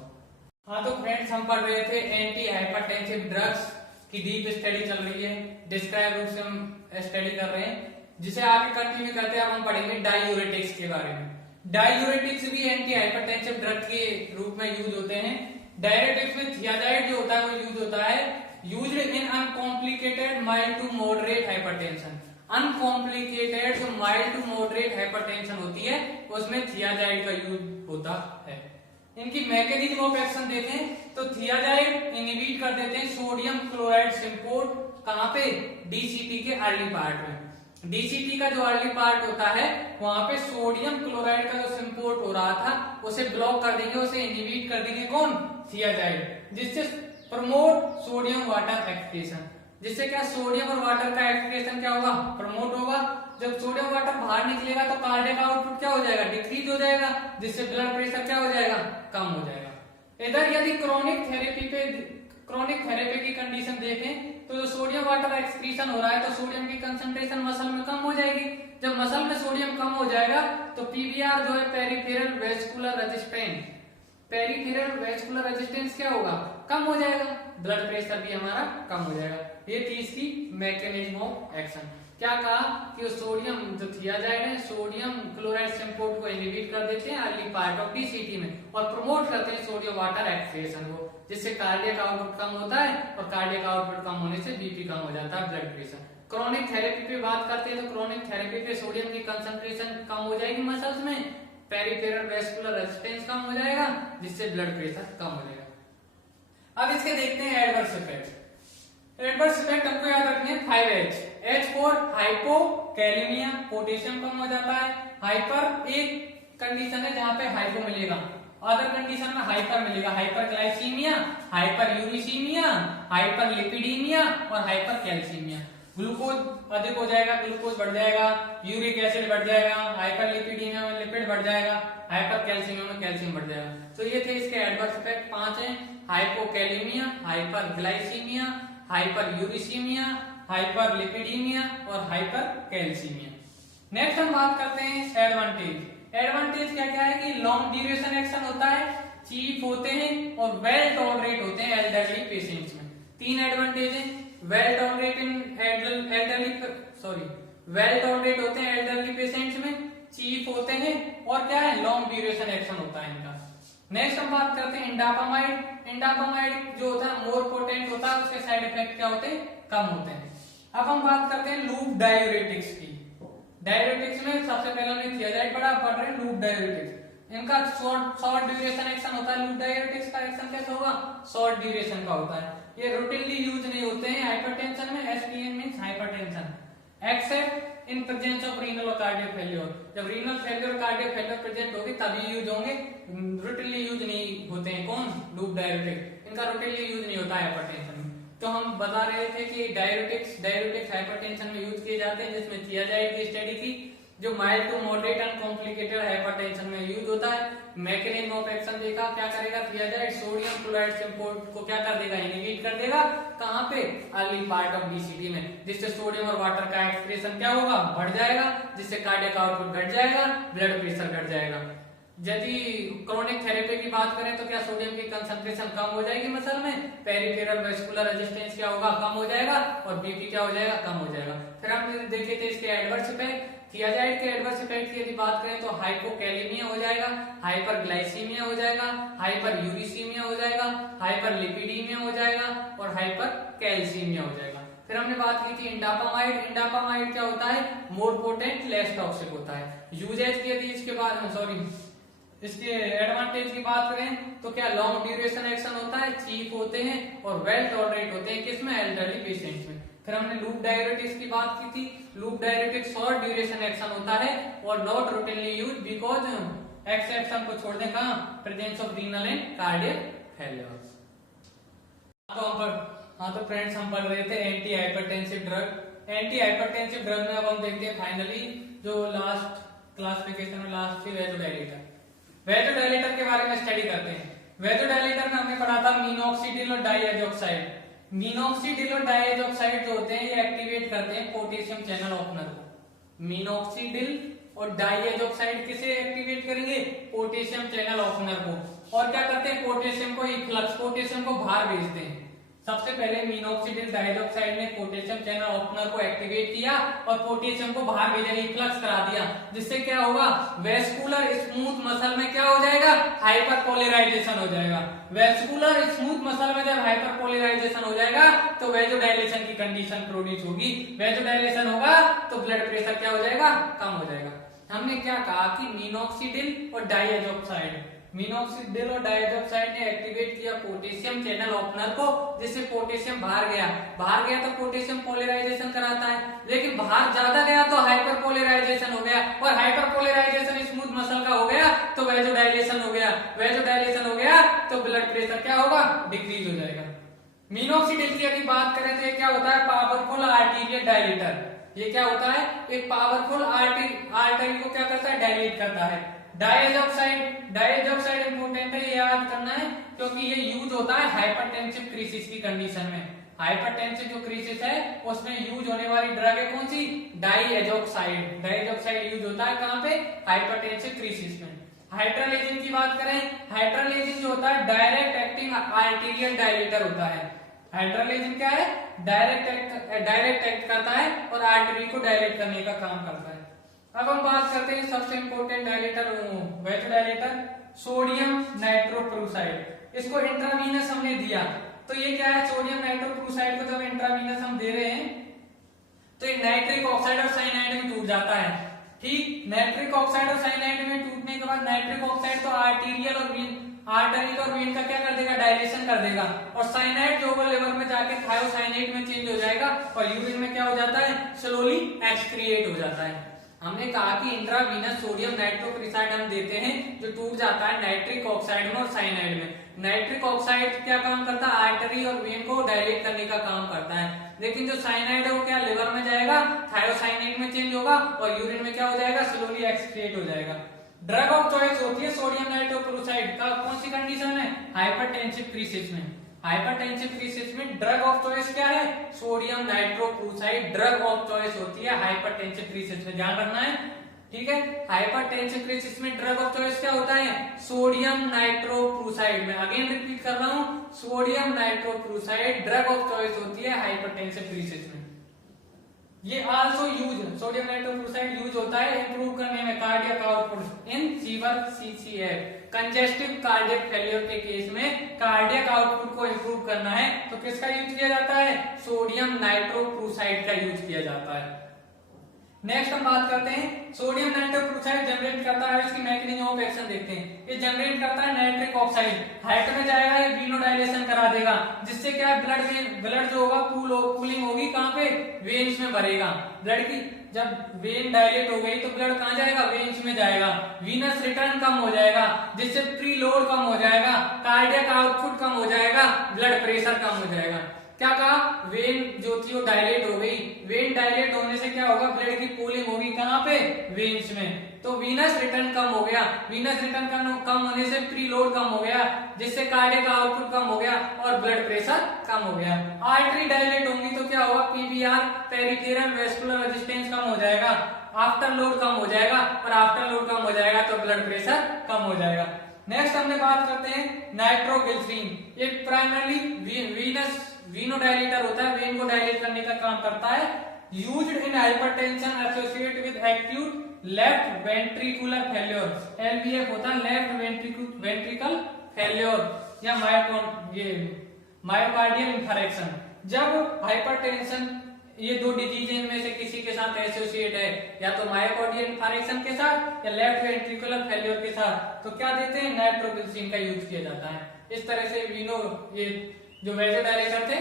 हाँ तो फ्रेंड्स, हम पढ़ रहे थे एंटी हाइपरटेंसिव ड्रग्स की डीप स्टडी चल रही है, डिस्क्राइब रूप से हम स्टडी कर रहे हैं, जिसे आगे कंटिन्यू करते हैं। अब हम पढ़ेंगे डायूरेटिक्स के बारे में। डायूरेटिक्स भी एंटी हाइपरटेंसिव ड्रग के रूप में यूज होते हैं। डायूरेटिक्स में थियाजाइड जो होता है वो यूज होता है used in uncomplicated mild to moderate hypertension. Uncomplicated जो माइल्ड टू मॉडरेट हाइपरटेंशन होती है उसमें थियाजाइड का यूज होता है। इनकी मैकेनिज्म ऑफ एक्शन देखें तो थियाजाइड इनहिबिट कर देते हैं सोडियम क्लोराइड सिंपोर्ट, कहां पे? डीसीटी के अर्ली पार्ट में। डीसीटी का जो अर्ली पार्ट होता है वहां पे सोडियम क्लोराइड का जो सिंपोर्ट हो रहा था उसे ब्लॉक कर देंगे, उसे इनहिबिट कर देंगे कौन? थियाजाइड, जिससे प्रमोट सोडियम वाटर एक्सक्रीशन। जिससे क्या सोडियम और वाटर का एक्सक्रीशन क्या होगा? प्रमोट होगा। जब सोडियम वाटर बाहर निकलेगा तो कार्डियक आउटपुट क्या हो जाएगा? डिक्रीज हो जाएगा, जिससे ब्लड प्रेशर क्या हो जाएगा? कम हो जाएगा। इधर यदि क्रोनिक थेरेपी की कंडीशन देखें तो जो सोडियम वाटर एक्सक्रीशन हो रहा है तो सोडियम की कंसंट्रेशन मसल में कम हो जाएगी। जब मसल में सोडियम कम हो जाएगा तो पीवीआर जो है पेरिफेरल वेस्कुलर रेजिस्टेंस क्या होगा? कम हो जाएगा, ब्लड प्रेशर भी हमारा कम हो जाएगा। ये तीसरी मैकेनिज्म ऑफ एक्शन। क्या कहा कि सोडियम जो थियाजाइड है सोडियम क्लोराइड सिंपोर्ट को इनहिबिट कर देते हैं अर्ली पार्ट ऑफ डीसीटी में और प्रमोट करते हैं सोडियम वाटर एक्सक्रीशन को, जिससे कार्डियक आउटपुट कम होता है और कार्डियक आउटपुट कम होने से बीपी कम हो जाता है, ब्लड प्रेशर। क्रोनिक थेरेपी पे बात करते हैं तो क्रोनिक थेरेपी पे सोडियम की कंसंट्रेशन कम हो जाएगी मसल्स में, पेरिफेरल वेस्कुलर रेजिस्टेंस कम हो जाएगा, जिससे ब्लड प्रेशर कम हो जाएगा। अब इसके देखते हैं एडवर्स इफेक्ट। एडवर्स इफेक्ट हमको याद रखने हैं 5H। H for hypokalaemia, potassium कम हो जाता है। हाइपर एक कंडीशन है जहां पे हाइपो मिलेगा, अदर कंडीशन में हाइपर मिलेगा। हाइपरग्लाइसीमिया, हाइपरयूरिसीमिया, हाइपरलिपिडीमिया और हाइपरकैल्सीमिया। ग्लूकोज अधिक हो जाएगा, ग्लूकोज बढ़ जाएगा, यूरिक एसिड बढ़ जाएगा, हाइपरलिपिडीमिया में लिपिड बढ़ जाएगा, हाइपरकैल्सीमिया में कैल्शियम बढ़ जाएगा। तो ये थे इसके एडवर्स इफेक्ट 5 हैं। हाइपोकैलेमिया, हाइपरग्लाइसीमिया, हाइपरयूरिसीमिया, हाइपरलिपिडीमिया और हाइपरकैल्सीमिया। नेक्स्ट हम बात करते हैं एडवांटेज। एडवांटेज क्या क्या है कि लॉन्ग ड्यूरेशन एक्शन होता है, चीप होते हैं और वेल टॉलरेट होते हैं एल्डरली पेशेंट्स में। 3 एडवांटेज हैं। वेल टॉलरेट होते हैं एल्डरली पेशेंट्स में, चीप होते हैं और क्या है? लॉन्ग ड्यूरेशन एक्शन होता है इनका। नेक्स्ट हम बात करते हैं इंडापामाइड। इंडापामाइड जो होता है मोर पोटेंट होता है, उसके साइड इफेक्ट क्या होते हैं? कम होते हैं। अब हम बात करते हैं लूप डायूरेटिक्स की। डायूरेटिक्स में सबसे पहले हमने थियाजाइड पढ़ रहे हैं लूप डायूरेटिक्स। इनका शॉर्ट ड्यूरेशन एक्शन होता है। लूप डायूरेटिक्स का एक्शन कैसा होगा? शॉर्ट ड्यूरेशन का होता है। ये रूटीनली यूज नहीं होते हैं हाइपरटेंशन में। ESPN means hypertension, accept in presence of renal और कार्डियक फेल्योर। जब रीनल फेल्योर और कार्डियक फेल्योर प्रेजेंट होगी तभी यूज होंगे, रूटीनली यूज नहीं होते हैं। कौन? लूप डायरेटिक, इनका रूटीनली यूज नहीं होता है हाइपरटेंशन में। तो हम बता रहे थे कि डायरेटिक्स हाइपरटेंशन में यूज किए जाते हैं, जिसमें थियाजाइड की स्टडी थी, जो mild to moderate and complicated hypertension में यूज होता है। मैकेनिज्म ऑफ एक्शन देखा, क्या करेगा थियाजाइड सोडियम क्लोराइड सिम्पोर्ट को क्या कर देगा? इनहिबिट कर देगा। कहां पे? अर्ली पार्ट ऑफ डीसीटी में, जिससे सोडियम और वाटर का एक्सक्रीशन क्या होगा? बढ़ जाएगा, जिससे कार्डियक आउटपुट घट जाएगा, ब्लड प्रेशर घट जाएगा। यदि क्रोनिक थेरेपी की बात करें तो क्या सोडियम की कंसंट्रेशन कम हो जाएगी मसल में, पेरिफेरल वेस्कुलर रेजिस्टेंस क्या होगा? कम हो जाएगा, और बीपी क्या हो जाएगा? कम हो जाएगा। फिर हम देखे थे इसके एडवर्स इफेक्ट। थियाजाइड के एडवर्स इफेक्ट की यदि बात करें तो हाइपोकैलेमिया हो जाएगा, हाइपरग्लाइसीमिया हो जाएगा, हाइपर यूरिसीमिया हो जाएगा, हाइपरलिपिडीमिया हो जाएगा, और हाइपरकैल्सीमिया हो जाएगा। फिर हमने बात की थी इंडापामाइड। इंडापामाइड क्या होता है? मोर पोटेंट, लेस टॉक्सिक होता है। यूजेज की यदि इसके बाद इसके एडवांटेज की बात करें तो क्या लॉन्ग ड्यूरेशन एक्शन होता है, चीप होते हैं, और वेल टॉलरेट होते हैं। किसमें? एल्डरली पेशेंट्स में। फिर हमने लूप डायरेटिक्स की बात की थी। Loop diuretics short duration action होता है और not routinely use because x action को छोड़ दें कहां? Presence of renal and cardiac failure. तो फ्रेंड्स हम पढ़ रहे थे anti hypertensive drug. Anti hypertensive drug में अब हम देखते हैं फाइनली जो लास्ट क्लासिफिकेशन में लास्ट थी वैसोडाइलेटर। वैसोडाइलेटर के बारे में स्टडी करते हैं। वैसोडाइलेटर में हमने पढ़ा था मिनॉक्सिडिल और डाइएजॉक्साइड। मिनॉक्सिडिल और डाइएजॉक्साइड जो होते हैं ये एक्टिवेट करते हैं पोटेशियम चैनल ओपनर को। मिनॉक्सिडिल और डाइएजॉक्साइड किसे एक्टिवेट करेंगे? पोटेशियम चैनल ओपनर को। और क्या करते हैं? पोटेशियम को इफ्लक्स, पोटेशियम को बाहर भेजते हैं। सबसे पहले मिनॉक्सिडिल डाइऑक्साइड ने पोटेशियम चैनल ओपनर को एक्टिवेट किया और पोटेशियम को बाहर भेजा, इफ्लक्स करा दिया, जिससे क्या होगा? वेस्कुलर स्मूथ मसल में क्या हो जाएगा? हाइपरपोलराइजेशन हो जाएगा। वेस्कुलर स्मूथ मसल में जब हाइपरपोलराइजेशन हो जाएगा तो वेजोडाइलेशन की कंडीशन प्रोड्यूस होगी। वेजोडाइलेशन होगा तो ब्लड प्रेशर क्या हो जाएगा? कम हो जाएगा। हमने क्या कहा कि मिनॉक्सिडिल और डाइऑक्साइड ने एक्टिवेट किया पोटेशियम चैनल ओपनर को, जिससे पोटेशियम बाहर गया तो पोटेशियम पोलराइजेशन कराता है, लेकिन बाहर ज्यादा गया तो हाइपरपोलराइजेशन हो गया, और हाइपरपोलराइजेशन स्मूथ मसल का हो गया तो वेजोडाइलेशन हो गया तो ब्लड प्रेशर क्या होगा? डिक्रीज हो जाएगा। मिनॉक्सिडिल की यदि बात करें तो ये क्या होता है? Powerful arterial dilator. ये क्या होता है? एक पावरफुल आर्टरी को क्या करता है? डायलेट करता है। डाइऑक्साइड इंपोर्टेंट है, ये याद करना है, क्योंकि ये यूज होता है हाइपरटेंसिव क्राइसिस की कंडीशन में। हाइपरटेंसिव जो क्राइसिस है उसमें यूज होने वाली ड्रग है कौन सी? डाइऑक्साइड यूज होता है कहां पे? हाइपरटेंसिव क्राइसिस में। हाइड्रोलेजिन की बात करें, हाइड्रोलेजिन जो होता है डायरेक्ट एक्टिंग आर्टीरियल डायलेटर होता है। हाइड्रोलेजिन क्या है? डायरेक्ट एक्ट करता है और आर्टरी को डायलेट करने का काम करता है। अब हम बात करते हैं सबसे important dilator, vasodilator, sodium nitrochloride. इसको इंट्रावीनस हमने दिया, तो ये क्या है? सोडियम नाइट्रोक्लोराइड को जब इंट्रावीनस हम दे रहे हैं तो ये नाइट्रिक ऑक्साइड और साइनाइड में टूट जाता है। ठीक, नाइट्रिक ऑक्साइड और साइनाइड में टूटने के बाद नाइट्रिक ऑक्साइड तो आर्टीरियल और आर्टरी और वेन का क्या कर देगा? डायलेशन कर देगा, और साइनाइड जो होगा लिवर में जाके थायोसाइनाइड में चेंज हो जाएगा और यूरिन में क्या हो जाता है? स्लोली एक्सक्रिएट हो जाता है। हमने कहा कि इंट्रावीनस सोडियम नाइट्रोक्लोराइड हम देते हैं जो टूट जाता है नाइट्रिक ऑक्साइड में और साइनाइड में। नाइट्रिक ऑक्साइड क्या काम करता है? आर्टरी और वेन को डायलेट करने का काम करता है, लेकिन जो साइनाइड है वो क्या लिवर में जाएगा, थायोसाइनाइड में चेंज होगा और यूरिन में क्या हो जाएगा? स्लोली एक्सक्रिएट हो जाएगा। ड्रग ऑफ चॉइस होती है सोडियम नाइट्रोक्लोराइड का कौन सी कंडीशन में? हाइपरटेंसिव क्राइसिस में। हाइपरटेंसिव क्राइसिस में ड्रग ऑफ चॉइस क्या है? Sodium nitrochloride drug of choice होती है हाइपरटेंसिव क्राइसिस में, ध्यान रखना है। ठीक है, हाइपरटेंसिव क्राइसिस में ड्रग ऑफ चॉइस क्या होता है? सोडियम नाइट्रोक्लोराइड में। अगेन रिपीट कर रहा हूं, sodium nitrochloride drug of choice होती है हाइपरटेंसिव क्राइसिस में। ये also use, sodium nitrochloride use होता है इंप्रूव करने में कार्डियक आउटपुट इन sewer CCF. Congestive cardiac failure के केस में कार्डियक आउटपुट को इंप्रूव करना है तो किसका यूज किया जाता है? सोडियम नाइट्रोक्लोराइड का यूज किया जाता है। नेक्स्ट हम बात करते हैं सोडियम नाइट्रोक्लोराइड जनरेट करता है, इसकी मैकेनिज्म ऑफ एक्शन देखते हैं। ये जनरेट करता है नाइट्रिक ऑक्साइड, हाइट में जाएगा, ये वेनोडाइलेशन करा देगा, जिससे क्या ब्लड जो होगा कूलिंग होगी, कहाँ पे, वेन्स में भरेगा। ब्लड की जब वेन डायलेट हो गई तो ब्लड कहाँ जाएगा, वेन्स में जाएगा, वीनस रिटर्न कम हो जाएगा, जिससे प्रीलोड कम हो जाएगा, कार्डियक आउटपुट कम हो जाएगा, ब्लड प्रेशर कम हो जाएगा। क्या कहा, वेन जो थी वो डायलेट हो गई, वेन डायलेट होने से क्या होगा, ब्लड की कूलिंग होगी, कहाँ पे, वेन्स में, तो वीनस रिटर्न कम हो गया, वीनस रिटर्न कम होने से प्रीलोड कम हो गया, जिससे कार्डियक आउटपुट कम हो गया और ब्लड प्रेशर कम हो गया। आर्टरी डायलेट होंगी तो क्या होगा, पीवीआर पेरिफेरल वेस्कुलर रेजिस्टेंस कम हो जाएगा, आफ्टर लोड कम हो जाएगा, और आफ्टर लोड कम हो जाएगा तो ब्लड प्रेशर कम हो जाएगा। नेक्स्ट हमने बात करते हैं नाइट्रोग्लिसरीन, ये प्राइमरली वीनोडाइलेटर होता है, वेन को डायलेट करने का काम करता है। Used in hypertension associated with acute left ventricular failure, LVF होता है लेफ्ट वेंट्रिकल फेल्योर या मायोकार्डियल इंफारेक्शन। जब हाइपरटेंशन ये दो डिजीज इनमें से किसी के साथ एसोसिएट है, या तो मायोकार्डियल इंफारेक्शन के साथ या लेफ्ट वेंट्रिकुलर फेल्योर के साथ, तो क्या देते हैं, नाइट्रोग्लिसरीन का यूज किया जाता है। इस तरह से ये जो वेजोडाइलेटर थे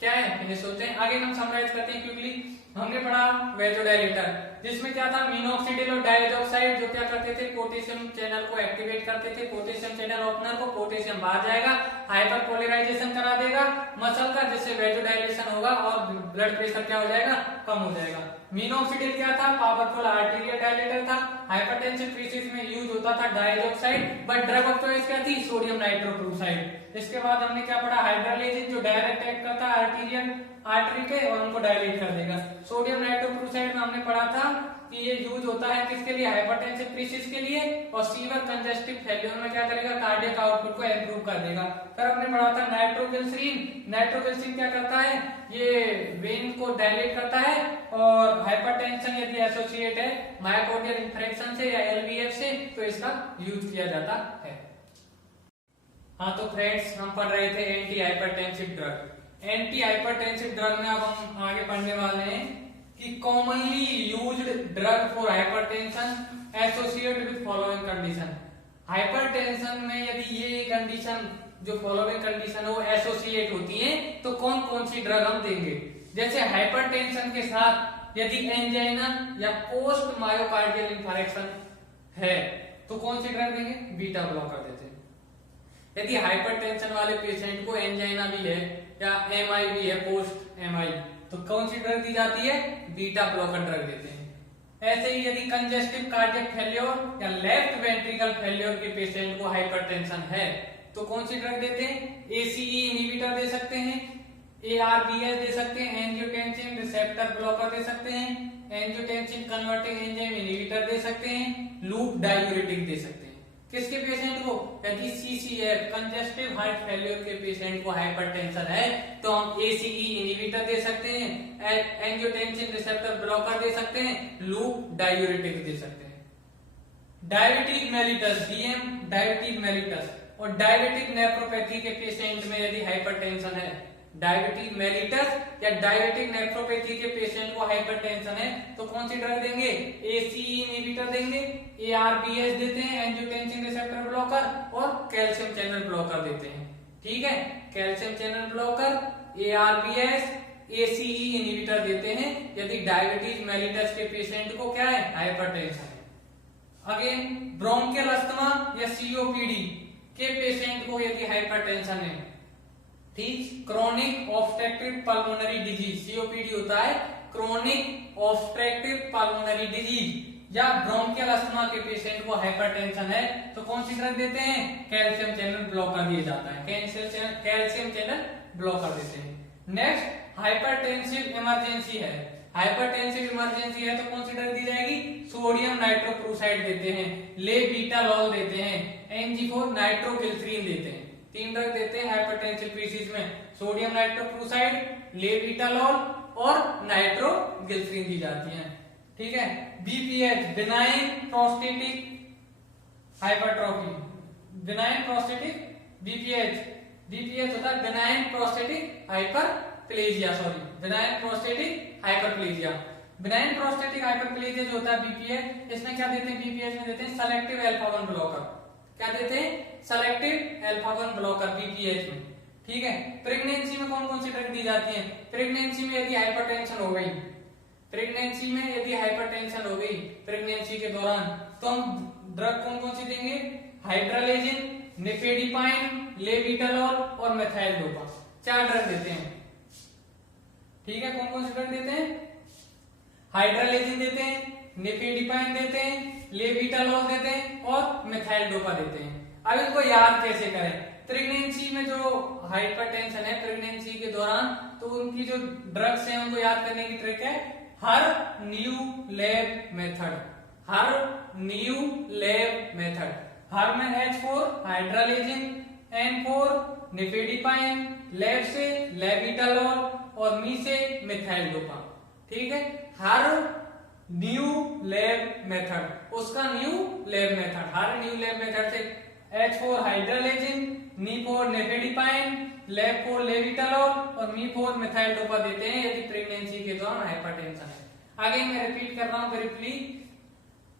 क्या है, फिनिश होते हैं। आगे हम समराइज करते हैं क्विकली। हमने पढ़ा वेजोडाइलेटर, जिसमें क्या था, मिनोक्सिडिल और डाइऑक्साइड जो क्या करते थे, पोटेशियम चैनल को एक्टिवेट करते थे, पोटेशियम चैनल ओपनर को, पोटेशियम बाहर जाएगा, हाइपर पोलराइजेशन करा देगा मसल का, जिससे वेजोडाइलेशन होगा और ब्लड प्रेशर क्या हो जाएगा, कम हो जाएगा। मिनोक्सिडिल क्या था, पावरफुल आर्टीरियल डायलेटर था, हाइपरटेंसिव केसेस में यूज होता था dioxide, but drug of choice क्या थी, सोडियम नाइट्रोक्लोराइड। इसके बाद हमने क्या पढ़ा, हाइड्रोलाइसिस जो डायरेक्ट एक्ट करता है आर्टीरियल आर्टरी के और उनको डायलेट कर देगा। सोडियम नाइट्रोक्लोराइड में हमने पढ़ा था कि ये यूज होता है किसके लिए, हाइपरटेंसिव क्राइसिस के लिए, और सीवर कंजेस्टिव फेल्योर में क्या करेगा, कार्डियक आउटपुट को इंप्रूव कर देगा। फिर हमने पढ़ा था नाइट्रोग्लिसरीन, नाइट्रोग्लिसरीन क्या करता है, ये वेन को डायलेट करता है, और हाइपरटेंशन यदि एसोसिएट है मायोकार्डियल इंफारेक्शन से या एलवीएफ से, तो इसका यूज किया जाता है। हाँ तो फ्रेंड्स, हम पढ़ रहे थे anti hypertensive drug. Anti hypertensive drug में अब हम आगे पढ़ने वाले हैं कि commonly used drug for hypertension associated with following condition. Hypertension में यदि ये कंडीशन जो फॉलोइंग कंडीशन है वो एसोसिएट होती है तो कौन कौन सी ड्रग हम देंगे। जैसे हाइपरटेंशन के साथ यदि एंजाइना या पोस्ट मायोकार्डियल इंफारेक्शन है तो कौन सी ड्रग देंगे, बीटा ब्लॉकर देते हैं। यदि हाइपरटेंशन वाले पेशेंट को एंजाइना भी है या एमआई भी है, पोस्ट एमआई, तो कौन सी ड्रग दी जाती है, बीटा ब्लॉकर ड्रग देते हैं। ऐसे ही यदि कंजेस्टिव कार्डियक फेल्योर या लेफ्ट वेंट्रिकल फेल्योर के पेशेंट को हाइपरटेंशन है तो कौन सी ड्रग देते हैं, एसीई इनहिबिटर दे सकते हैं, एआरबीएस दे सकते हैं, एंजियोटेंसिन रिसेप्टर ब्लॉकर दे सकते हैं, एंजियोटेंसिन कन्वर्टिंग एंजाइम इनहिबिटर दे सकते हैं, लूप डायूरेटिक दे सकते हैं। किसके पेशेंट को, यदि सीसीएफ कंजेस्टिव हार्ट फेल्योर के पेशेंट को हाइपरटेंशन है तो हम एसीई इनहिबिटर दे सकते हैं, एंजियोटेंसिन रिसेप्टर ब्लॉकर दे सकते हैं, लूप डायूरेटिक दे सकते हैं। Diabetic mellitus, DM diabetic mellitus और डायबिटिक नेफ्रोपैथी के पेशेंट में यदि हाइपरटेंशन है, डायबिटिक मेलिटस या डायबिटिक नेफ्रोपैथी के पेशेंट को हाइपरटेंशन है तो कौन सी ड्रग देंगे, एसीई इनहिबिटर देंगे, एआरबीएस देते हैं, एंजियोटेंसिन रिसेप्टर ब्लॉकर, और कैल्शियम चैनल ब्लॉकर देते हैं। ठीक है, calcium channel blocker, ARBs, ACE inhibitor देते हैं यदि डायबिटीज मेलिटस के पेशेंट को क्या है, हाइपरटेंशन है। अगेन ब्रोंकियल अस्थमा या सीओपीडी के पेशेंट को यदि हाइपरटेंशन है, ठीक, chronic obstructive pulmonary disease, COPD होता है क्रोनिक ऑब्स्ट्रक्टिव पल्मोनरी डिजीज या ब्रोंकियल अस्थमा के पेशेंट को हाइपरटेंशन है तो कौन सी ड्रग देते हैं, कैल्शियम चैनल ब्लॉकर दिया जाता है, कैल्शियम चैनल ब्लॉकर देते हैं। नेक्स्ट हाइपरटेंसिव इमरजेंसी है, हाइपरटेंसिव इमरजेंसी है तो कौन सी ड्रग दी जाएगी, सोडियम नाइट्रोक्लोराइड देते हैं, लेबीटालॉल देते हैं, एनजी4 नाइट्रोग्लिसरीन देते हैं। तीन ड्रग देते हैं हाइपरटेंसिव केसेस में, सोडियम नाइट्रोक्लोराइड, लेबीटालॉल और नाइट्रोग्लिसरीन दी जाती है। ठीक है, BPH benign prostatic hypertrophy, benign prostatic BPH होता है benign prostatic hyperplasia, benign prostatic hyperplasia. Benign prostatic hyperplasia जो होता है बीपीएच, इसमें क्या देते हैं, बीपीएच में देते हैं सेलेक्टिव अल्फा 1 ब्लॉकर। क्या देते हैं, सेलेक्टिव अल्फा 1 ब्लॉकर बीपीएच में। ठीक है, प्रेगनेंसी में कौन कौन सी ड्रग दी जाती है, प्रेगनेंसी में यदि हाइपरटेंशन हो गई, प्रेगनेंसी में यदि हाइपरटेंशन हो गई प्रेगनेंसी के दौरान, तो हम ड्रग कौन कौन सी देंगे, हाइड्रालेजिन, निफेडिपाइन, लेविटालॉल और मेथाइल डोपा, 4 ड्रग देते हैं। ठीक है, कौन कौन सी ड्रग देते हैं, हाइड्रालेजिन देते हैं, निफेडिपाइन देते हैं, लेविटालॉल देते हैं और मेथाइल डोपा देते हैं। अब इनको याद कैसे करें, प्रेगनेंसी में जो हाइपरटेंशन है प्रेगनेंसी के दौरान, तो उनकी जो ड्रग्स हैं उनको याद करने की ट्रिक है हर न्यू लैब मेथड, हर न्यू लैब मेथड। हर में H4 हाइड्रालेजिन, N4 निफेडिपाइन, लैब से लेविटालॉल और मी से मिथाइल डोपा। ठीक है, हर न्यू लैब मेथड, उसका न्यू लैब मेथड, हर न्यू लैब मेथड से H4 हाइड्रालेजिन, N4 निफेडिपाइन, लैब4 लेविटालॉल और मी4 मिथाइल डोपा देते हैं यदि प्रेगनेंसी के दौरान हाइपरटेंशन है। आगे मैं रिपीट कर रहा हूं ब्रीफली।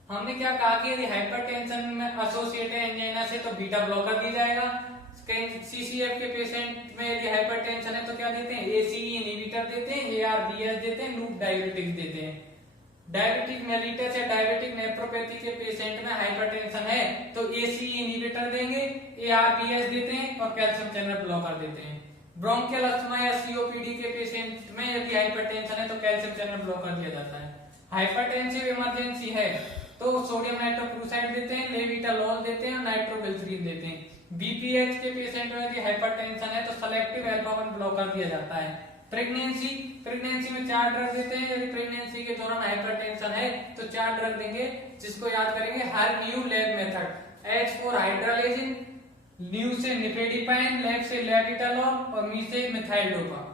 हमने क्या कहा कि यदि हाइपरटेंशन में एसोसिएटेड एंजाइना से तो बीटा ब्लॉकर दी जाएगा। सीसीएफ के पेशेंट में यदि हाइपरटेंशन है तो क्या देते हैं, एसीई इनहिबिटर देते हैं, एआरबीएस देते हैं, लूप डायबिटिक्स देते हैं। डायबिटिक मेलिटस या डायबिटिक नेफ्रोपैथी के पेशेंट में हाइपरटेंशन है तो एसीई इनहिबिटर देंगे, एआरबीएस देते हैं और कैल्शियम चैनल ब्लॉकर देते हैं। ब्रोंकियल अस्थमा या सीओपीडी के पेशेंट में यदि हाइपरटेंशन है तो कैल्शियम चैनल ब्लॉकर दिया जाता है। हाइपरटेंसिव इमरजेंसी है तो सोडियम नाइट्रोक्लोराइड देते हैं, लेविटालॉल देते हैं, नाइट्रोबिल्ट्रीन देते हैं। बीपीएच के पेशेंट में यदि हाइपरटेंशन है तो सेलेक्टिव अल्फा 1 ब्लॉकर दिया जाता है। प्रेगनेंसी में 4 ड्रग देते हैं, यदि प्रेगनेंसी के दौरान हाइपरटेंशन है तो 4 ड्रग देंगे, जिसको याद करेंगे हर new lab method, H4 hydralazine, new से निफेडिपाइन, लैब से लेविटालॉल और मी से मिथाइल डोपा।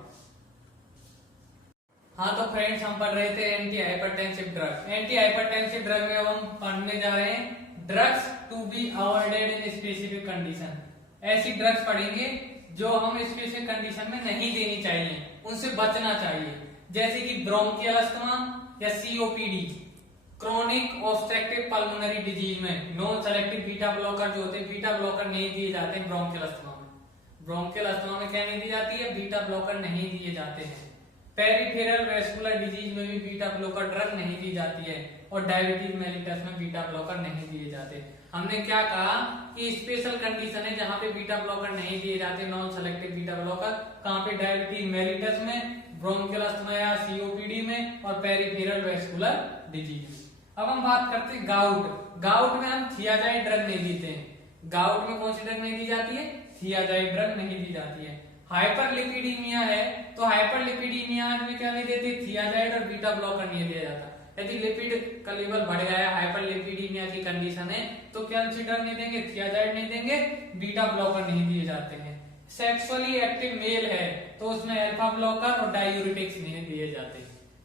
हाँ तो फ्रेंड्स, हम पढ़ रहे थे anti hypertensive drug. Anti hypertensive drug में हम पढ़ने जा रहे हैं drugs to be avoided in specific condition. ऐसी ड्रग्स पढ़ेंगे जो हम स्पेसिफिक कंडीशन में नहीं देनी चाहिए, उनसे बचना चाहिए, जैसे कि ब्रोंकियल अस्थमा या COPD, chronic obstructive pulmonary disease में नॉन सेलेक्टिव बीटा ब्लॉकर जो होते हैं, बीटा ब्लॉकर नहीं दिए जाते हैं ब्रोंकियल अस्थमा में। ब्रोंकियल अस्थमा में क्या नहीं दी जाती है, बीटा ब्लॉकर नहीं दिए जाते हैं। पेरिफेरल वेस्कुलर डिजीज में भी बीटा ब्लॉकर ड्रग नहीं दी जाती है और डायबिटीज मेलिटस में बीटा ब्लॉकर नहीं दिए जाते। हमने क्या कहा कि स्पेशल कंडीशन है जहां पे बीटा ब्लॉकर नहीं दिए जाते, नॉन सेलेक्टिव बीटा ब्लॉकर, कहां पे, डायबिटीज मेलिटस में, ब्रोंकियल अस्थमा या सीओपीडी में और पेरिफेरल वेस्कुलर डिजीज। अब हम बात करते हैं गाउट। गाउट में हम थियाजाइड ड्रग नहीं देते हैं। गाउट में कौन सी ड्रग नहीं दी जाती है, थियाजाइड ड्रग नहीं दी जाती है। हाइपरलिपिडीमिया है तो हाइपरलिपिडीमिया में क्या नहीं देते, थियाजाइड और बीटा ब्लॉकर नहीं दिया जाता। यदि लिपिड का लेवल बढ़ गया है, हाइपरलिपिडीमिया की कंडीशन है, तो कौन सी ड्रग नहीं देंगे, थियाजाइड नहीं देंगे, बीटा ब्लॉकर नहीं दिए जाते हैं। सेक्सुअली एक्टिव मेल है तो उसमें अल्फा ब्लॉकर और डायूरेटिक्स नहीं दिए जाते।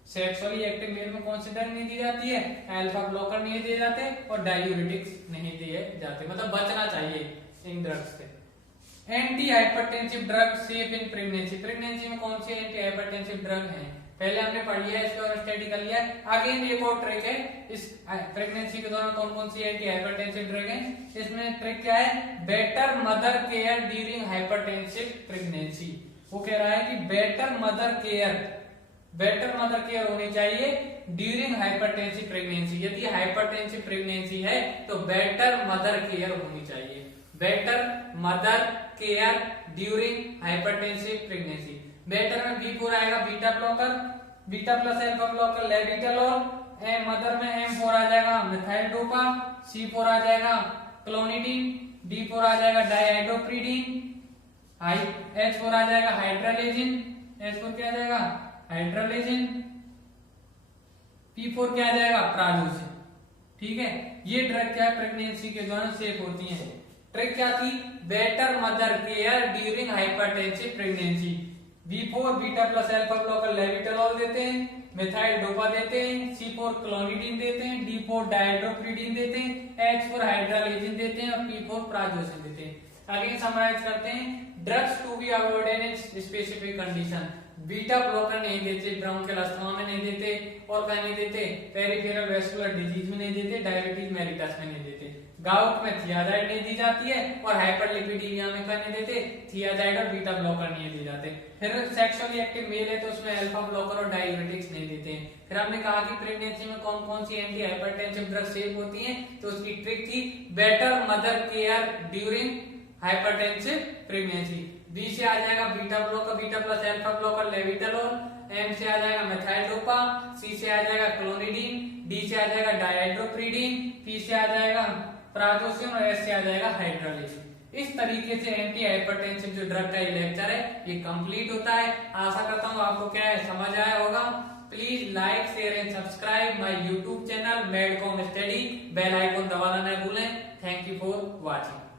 सेक्सुअली एक्टिव मेल में कौन सी ड्रग नहीं दी जाती है, अल्फा ब्लॉकर नहीं दिए जाते और डायूरेटिक्स नहीं दिए जाते, मतलब बचना चाहिए इन ड्रग्स से। Anti hypertensive drug safe in pregnancy. Pregnancy में कौन सी एंटी हाइपरटेंसिव ड्रग है, पहले हमने पढ़ लिया है, इसको और स्टडी कर लिया है। आगे एक और ट्रिक है, इस प्रेगनेंसी के दौरान कौन कौन सी एंटी हाइपरटेंसिव ड्रग है। इसमें ट्रिक क्या है, better mother care during hypertensive pregnancy. वो कह रहा है कि बेटर मदर केयर होनी चाहिए ड्यूरिंग हाइपरटेंसिव प्रेगनेंसी। यदि हाइपरटेंसिव प्रेगनेंसी है तो बेटर मदर केयर होनी चाहिए, better mother care during hypertensive pregnancy. Better में B4 आएगा, beta blocker, beta plus alpha blocker labetalol, mother में M4 आ जाएगा मिथाइल डोपा, C4 आ जाएगा क्लोनिडीन, D4 आ जाएगा डाइहाइड्रोप्रीडीन, H4 आ जाएगा हाइड्रालेजिन, H4 क्या आ जाएगा हाइड्रालेजिन, P4 क्या आ जाएगा प्राजोसिन। ठीक है, ये ड्रग क्या है प्रेगनेंसी के दौरान सेफ होती है। ट्रिक क्या थी, better mother care during hypertensive pregnancy. B4 beta plus alpha blocker labetalol देते हैं, मिथाइल डोपा देते हैं, C4 क्लोनिडीन देते हैं, D4 डाइहाइड्रोप्रीडीन देते हैं, H4 हाइड्रालेजिन देते हैं और P4 प्राजोसिन देते हैं। आगे समराइज करते हैं, drugs to be avoided in specific condition. Beta blocker नहीं देते, ब्रोंकियल में नहीं देते, और क्या नहीं देते, पेरिफेरल वेस्कुलर डिजीज में नहीं देते, डायबिटीज मेलिटस में नहीं देते। गाउट में थियाजाइड नहीं दी जाती है, और हाइपरलिपिडीमिया में क्या नहीं देते, थियाजाइड और बीटा ब्लॉकर नहीं दिए जाते। फिर सेक्सुअली एक्टिव मेल है तो उसमें अल्फा ब्लॉकर और डायूरेटिक्स नहीं देते हैं। फिर हमने कहा कि प्रेगनेंसी में कौन कौन सी एंटी हाइपरटेंसिव ड्रग सेफ होती हैं, तो उसकी ट्रिक थी better mother care during hypertensive pregnancy. B से आ जाएगा beta blocker, beta plus alpha blocker labetalol, M से आ जाएगा मेथाइलोपा, सी से आ जाएगा क्लोनिडीन, डी से आ जाएगा डायड्रोप्रीडीन, पी से आ जाएगा प्राजोसिन और एस से आ जाएगा हाइड्रोलिसिन। इस तरीके से एंटी हाइपरटेंसिव जो ड्रग का ये लेक्चर है ये कंप्लीट होता है। आशा करता हूँ आपको क्या है समझ आया होगा। Please like share and subscribe my YouTube channel Medcom study. Bell icon दबाना न भूलें। Thank you for watching.